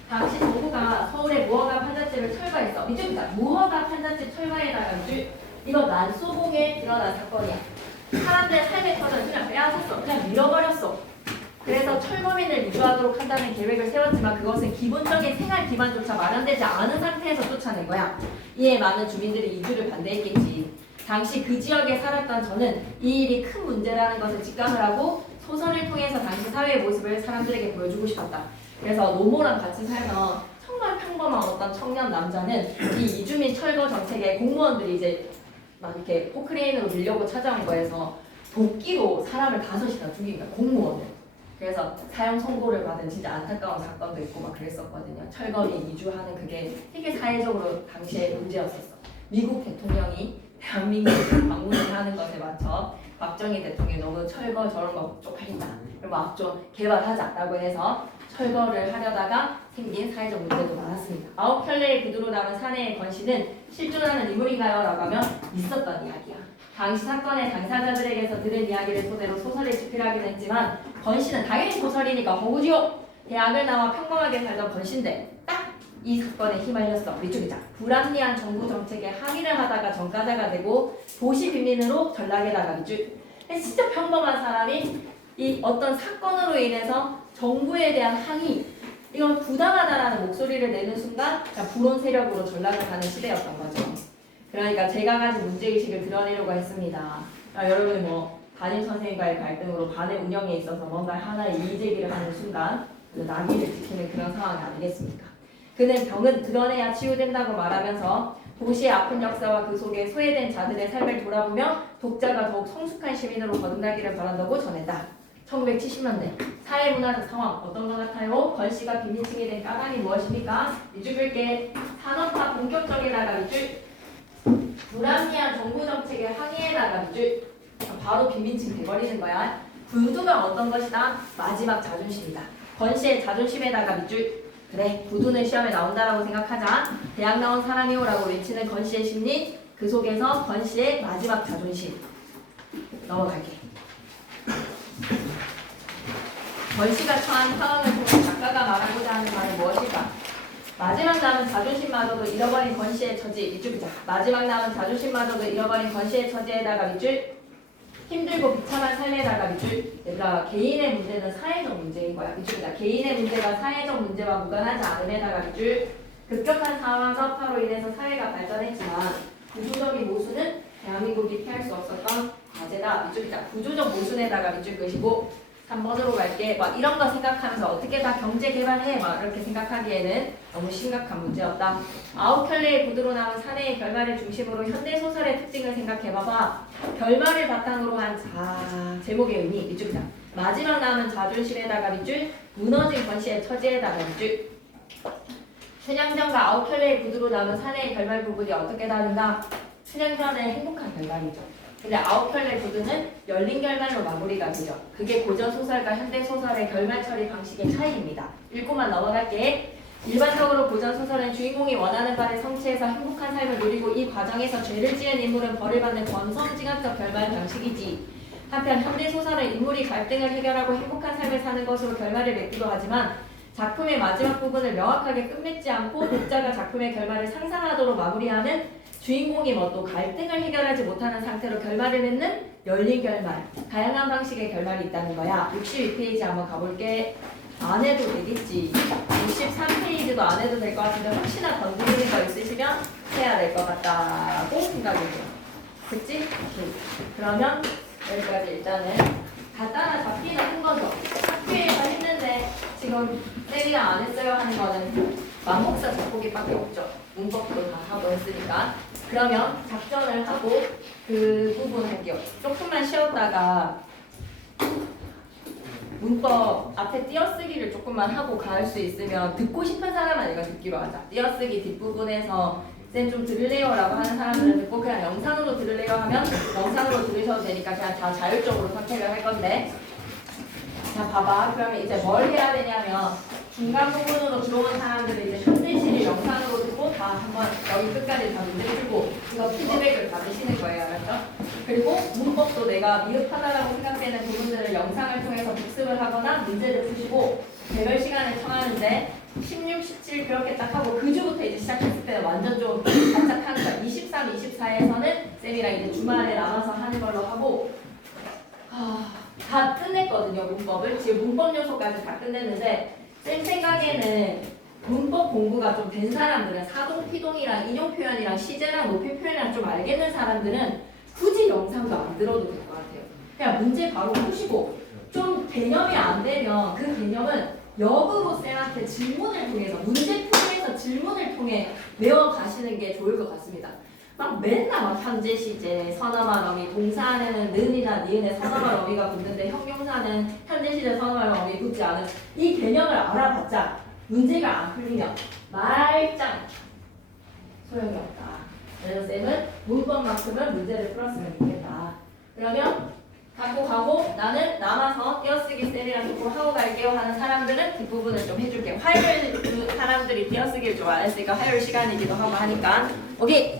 당시 정부가 서울의 무허가 판잣집을 철거했어. 밑줄입니다. 무허가 판잣집 철거에다가 밑줄. 이거 난소봉에 드러난 사건이야. 사람들의 삶의 터전 그냥 빼앗았어. 그냥 밀어버렸어. 그래서 철거민을 유주하도록 한다는 계획을 세웠지만 그것은 기본적인 생활 기반조차 마련되지 않은 상태에서 쫓아낸 거야. 이에 많은 주민들이 이주를 반대했겠지. 당시 그 지역에 살았던 저는 이 일이 큰 문제라는 것을 직감을 하고 소설을 통해서 당시 사회의 모습을 사람들에게 보여주고 싶었다. 그래서 노모랑 같이 살던 정말 평범한 어떤 청년 남자는 이 이주민 철거 정책에 공무원들이 이제 막 이렇게 포크레인으로 밀려고 찾아온 거에서 도끼로 사람을 5이나 죽인 거야. 공무원을. 그래서 사형 선고를 받은 진짜 안타까운 사건도 있고 막 그랬었거든요. 철거민 이주하는 그게 되게 사회적으로 당시에 문제였었어. 미국 대통령이 대한민국을 방문을 하는 것에 맞춰 박정희 대통령이 너무 철거 저런 거 쪽팔린다. 그리고 앞좀 개발하자라고 해서 철거를 하려다가 생긴 사회적 문제도 많았습니다. 9켤레의 구두로 남은 사내의 권 씨는 실존하는 인물인가요? 라고 하면 있었던 이야기야. 당시 사건의 당사자들에게서 들은 이야기를 토대로 소설을 집필하기는 했지만 권 씨는 당연히 소설이니까 허구지요. 대학을 나와 평범하게 살던 권 씨인데 딱 이 사건에 휘말렸어. 위쪽이자 불합리한 정부 정책에 항의를 하다가 전과자가 되고 도시 빈민으로 전락에다가 밑줄. 진짜 평범한 사람이 이 어떤 사건으로 인해서 정부에 대한 항의, 이건 부당하다라는 목소리를 내는 순간 그냥 불온 세력으로 전락을 하는 시대였던 거죠. 그러니까 제가 가진 문제의식을 드러내려고 했습니다. 여러분이 뭐 담임 선생님과의 갈등으로 반의 운영에 있어서 뭔가 하나의 이의 제기를 하는 순간 낙인을 찍히는 그런 상황이 아니겠습니까? 그는 병은 드러내야 치유된다고 말하면서 도시의 아픈 역사와 그 속에 소외된 자들의 삶을 돌아보며 독자가 더욱 성숙한 시민으로 거듭나기를 바란다고 전했다. 1970년대 사회문화적 상황 어떤 것 같아요? 권씨가 빈민층이 된 까닭이 무엇입니까? 이주글게 산업화 본격적이다가 밑줄 불합리한 정부 정책에 항의에다가 밑줄 바로 빈민층 돼버리는 거야. 구두가 어떤 것이다? 마지막 자존심이다. 권씨의 자존심에다가 밑줄 그래 구두는 시험에 나온다라고 생각하자. 대학 나온 사람이오라고 외치는 권씨의 심리 그 속에서 권씨의 마지막 자존심 넘어갈게. 권씨가 처한 상황을 통해 작가가 말하고자 하는 말은 무엇일까? 마지막 남은 자존심마저도 잃어버린 권씨의 처지 밑줄이자. 마지막 남은 자존심마저도 잃어버린 권씨의 처지에다가 밑줄 힘들고 비참한 삶에다가 밑줄 얘들아 개인의 문제는 사회적 문제인 거야. 밑줄이자. 개인의 문제가 사회적 문제와 무관하지 않음에다가 밑줄 급격한 사회화로 인해서 사회가 발전했지만 구조적인 모순은 대한민국이 피할 수 없었던 과제다. 밑줄이자. 구조적 모순에다가 밑줄 것이고 3번으로 갈게. 막 이런 거 생각하면서 어떻게 다 경제 개발해 막 이렇게 생각하기에는 너무 심각한 문제였다. 9켤레의 구두로 남은 사내의 결말을 중심으로 현대 소설의 특징을 생각해봐봐. 결말을 바탕으로 한 제목의 의미 밑줄이다. 마지막 남은 자존심에다가 밑줄 무너진 권씨의 처지에다가 밑줄 춘향전과 9켤레의 구두로 남은 사내의 결말 부분이 어떻게 다른가? 춘향전의 행복한 결말이죠. 근데 9켤레 구두는 열린 결말로 마무리가 되죠. 그게 고전소설과 현대소설의 결말 처리 방식의 차이입니다. 읽고만 넘어갈게. 일반적으로 고전소설은 주인공이 원하는 바를 성취해서 행복한 삶을 누리고 이 과정에서 죄를 지은 인물은 벌을 받는 권성징악적 결말 방식이지. 한편 현대소설은 인물이 갈등을 해결하고 행복한 삶을 사는 것으로 결말을 맺기도 하지만 작품의 마지막 부분을 명확하게 끝맺지 않고 독자가 작품의 결말을 상상하도록 마무리하는 주인공이 뭐 또 갈등을 해결하지 못하는 상태로 결말을 맺는 열린 결말, 다양한 방식의 결말이 있다는 거야. 62페이지 한번 가볼게. 안 해도 되겠지. 63페이지도 안 해도 될 것 같은데 혹시나 던지는 거 있으시면 해야 될 것 같다고 생각이 돼요. 그치? 오케이. 그러면 여기까지 일단은 다 따라잡기는 한 거죠. 학교에서 했는데 지금 쌤이랑 안 했어요 하는 거는 맘목사 작곡기밖에 없죠. 문법도 다 하고 했으니까. 그러면 작전을 하고 그 부분 할게요. 조금만 쉬었다가 문법 앞에 띄어쓰기를 조금만 하고 갈 수 있으면 듣고 싶은 사람은 이거 듣기로 하자. 띄어쓰기 뒷부분에서 쌤 좀 들을래요? 라고 하는 사람들은 듣고 그냥 영상으로 들을래요? 하면 영상으로 들으셔도 되니까 그냥 다 자율적으로 선택을 할 건데 자 봐봐. 그러면 이제 뭘 해야 되냐면 중간 부분으로 들어온 사람들은 이제 현대시를 영상으로 듣고 다 한번 여기 끝까지 다 문제 풀고 이거 피드백을 받으시는 거예요. 알았죠? 그리고 문법도 내가 미흡하다라고 생각되는 부분들을 영상을 통해서 복습을 하거나 문제를 푸시고 개별 시간을 청하는데 16, 17 그렇게 딱 하고 그 주부터 이제 시작했을 때는 완전 좀 바짝 하는 거야. 23, 24에서는 쌤이랑 이제 주말에 남아서 하는 걸로 하고 다 끝냈거든요. 문법을. 지금 문법 요소까지 다 끝냈는데 쌤 생각에는 문법 공부가 좀 된 사람들은 사동, 피동이랑 인용 표현이랑 시제랑 높임 표현이랑 좀 알겠는 사람들은 굳이 영상도 안 들어도 될 것 같아요. 그냥 문제 바로 푸시고 좀 개념이 안 되면 그 개념은 역으로 쌤한테 질문을 통해서 문제 풀이에서 질문을 통해 외워가시는 게 좋을 것 같습니다. 막 맨날 막 현재 시제, 선어말 어미, 동사는 는이나 니은에 선어말 어미가 붙는데 형용사는 현재 시제 선어말 어미 붙지 않은 이 개념을 알아봤자 문제가 안 풀리면 말짱 소용이 없다. 그래서 쌤은 문법만큼은 문제를 풀었으면 좋겠다. 그러면 갖고 가고 나는 남아서 띄어쓰기 쌤이랑 조금 하고 갈게요 하는 사람들은 뒷부분을 좀 해줄게요. 화요일 그 사람들이 띄어쓰기를 좀 안 했으니까 화요일 시간이기도 하고 하니까 오케이.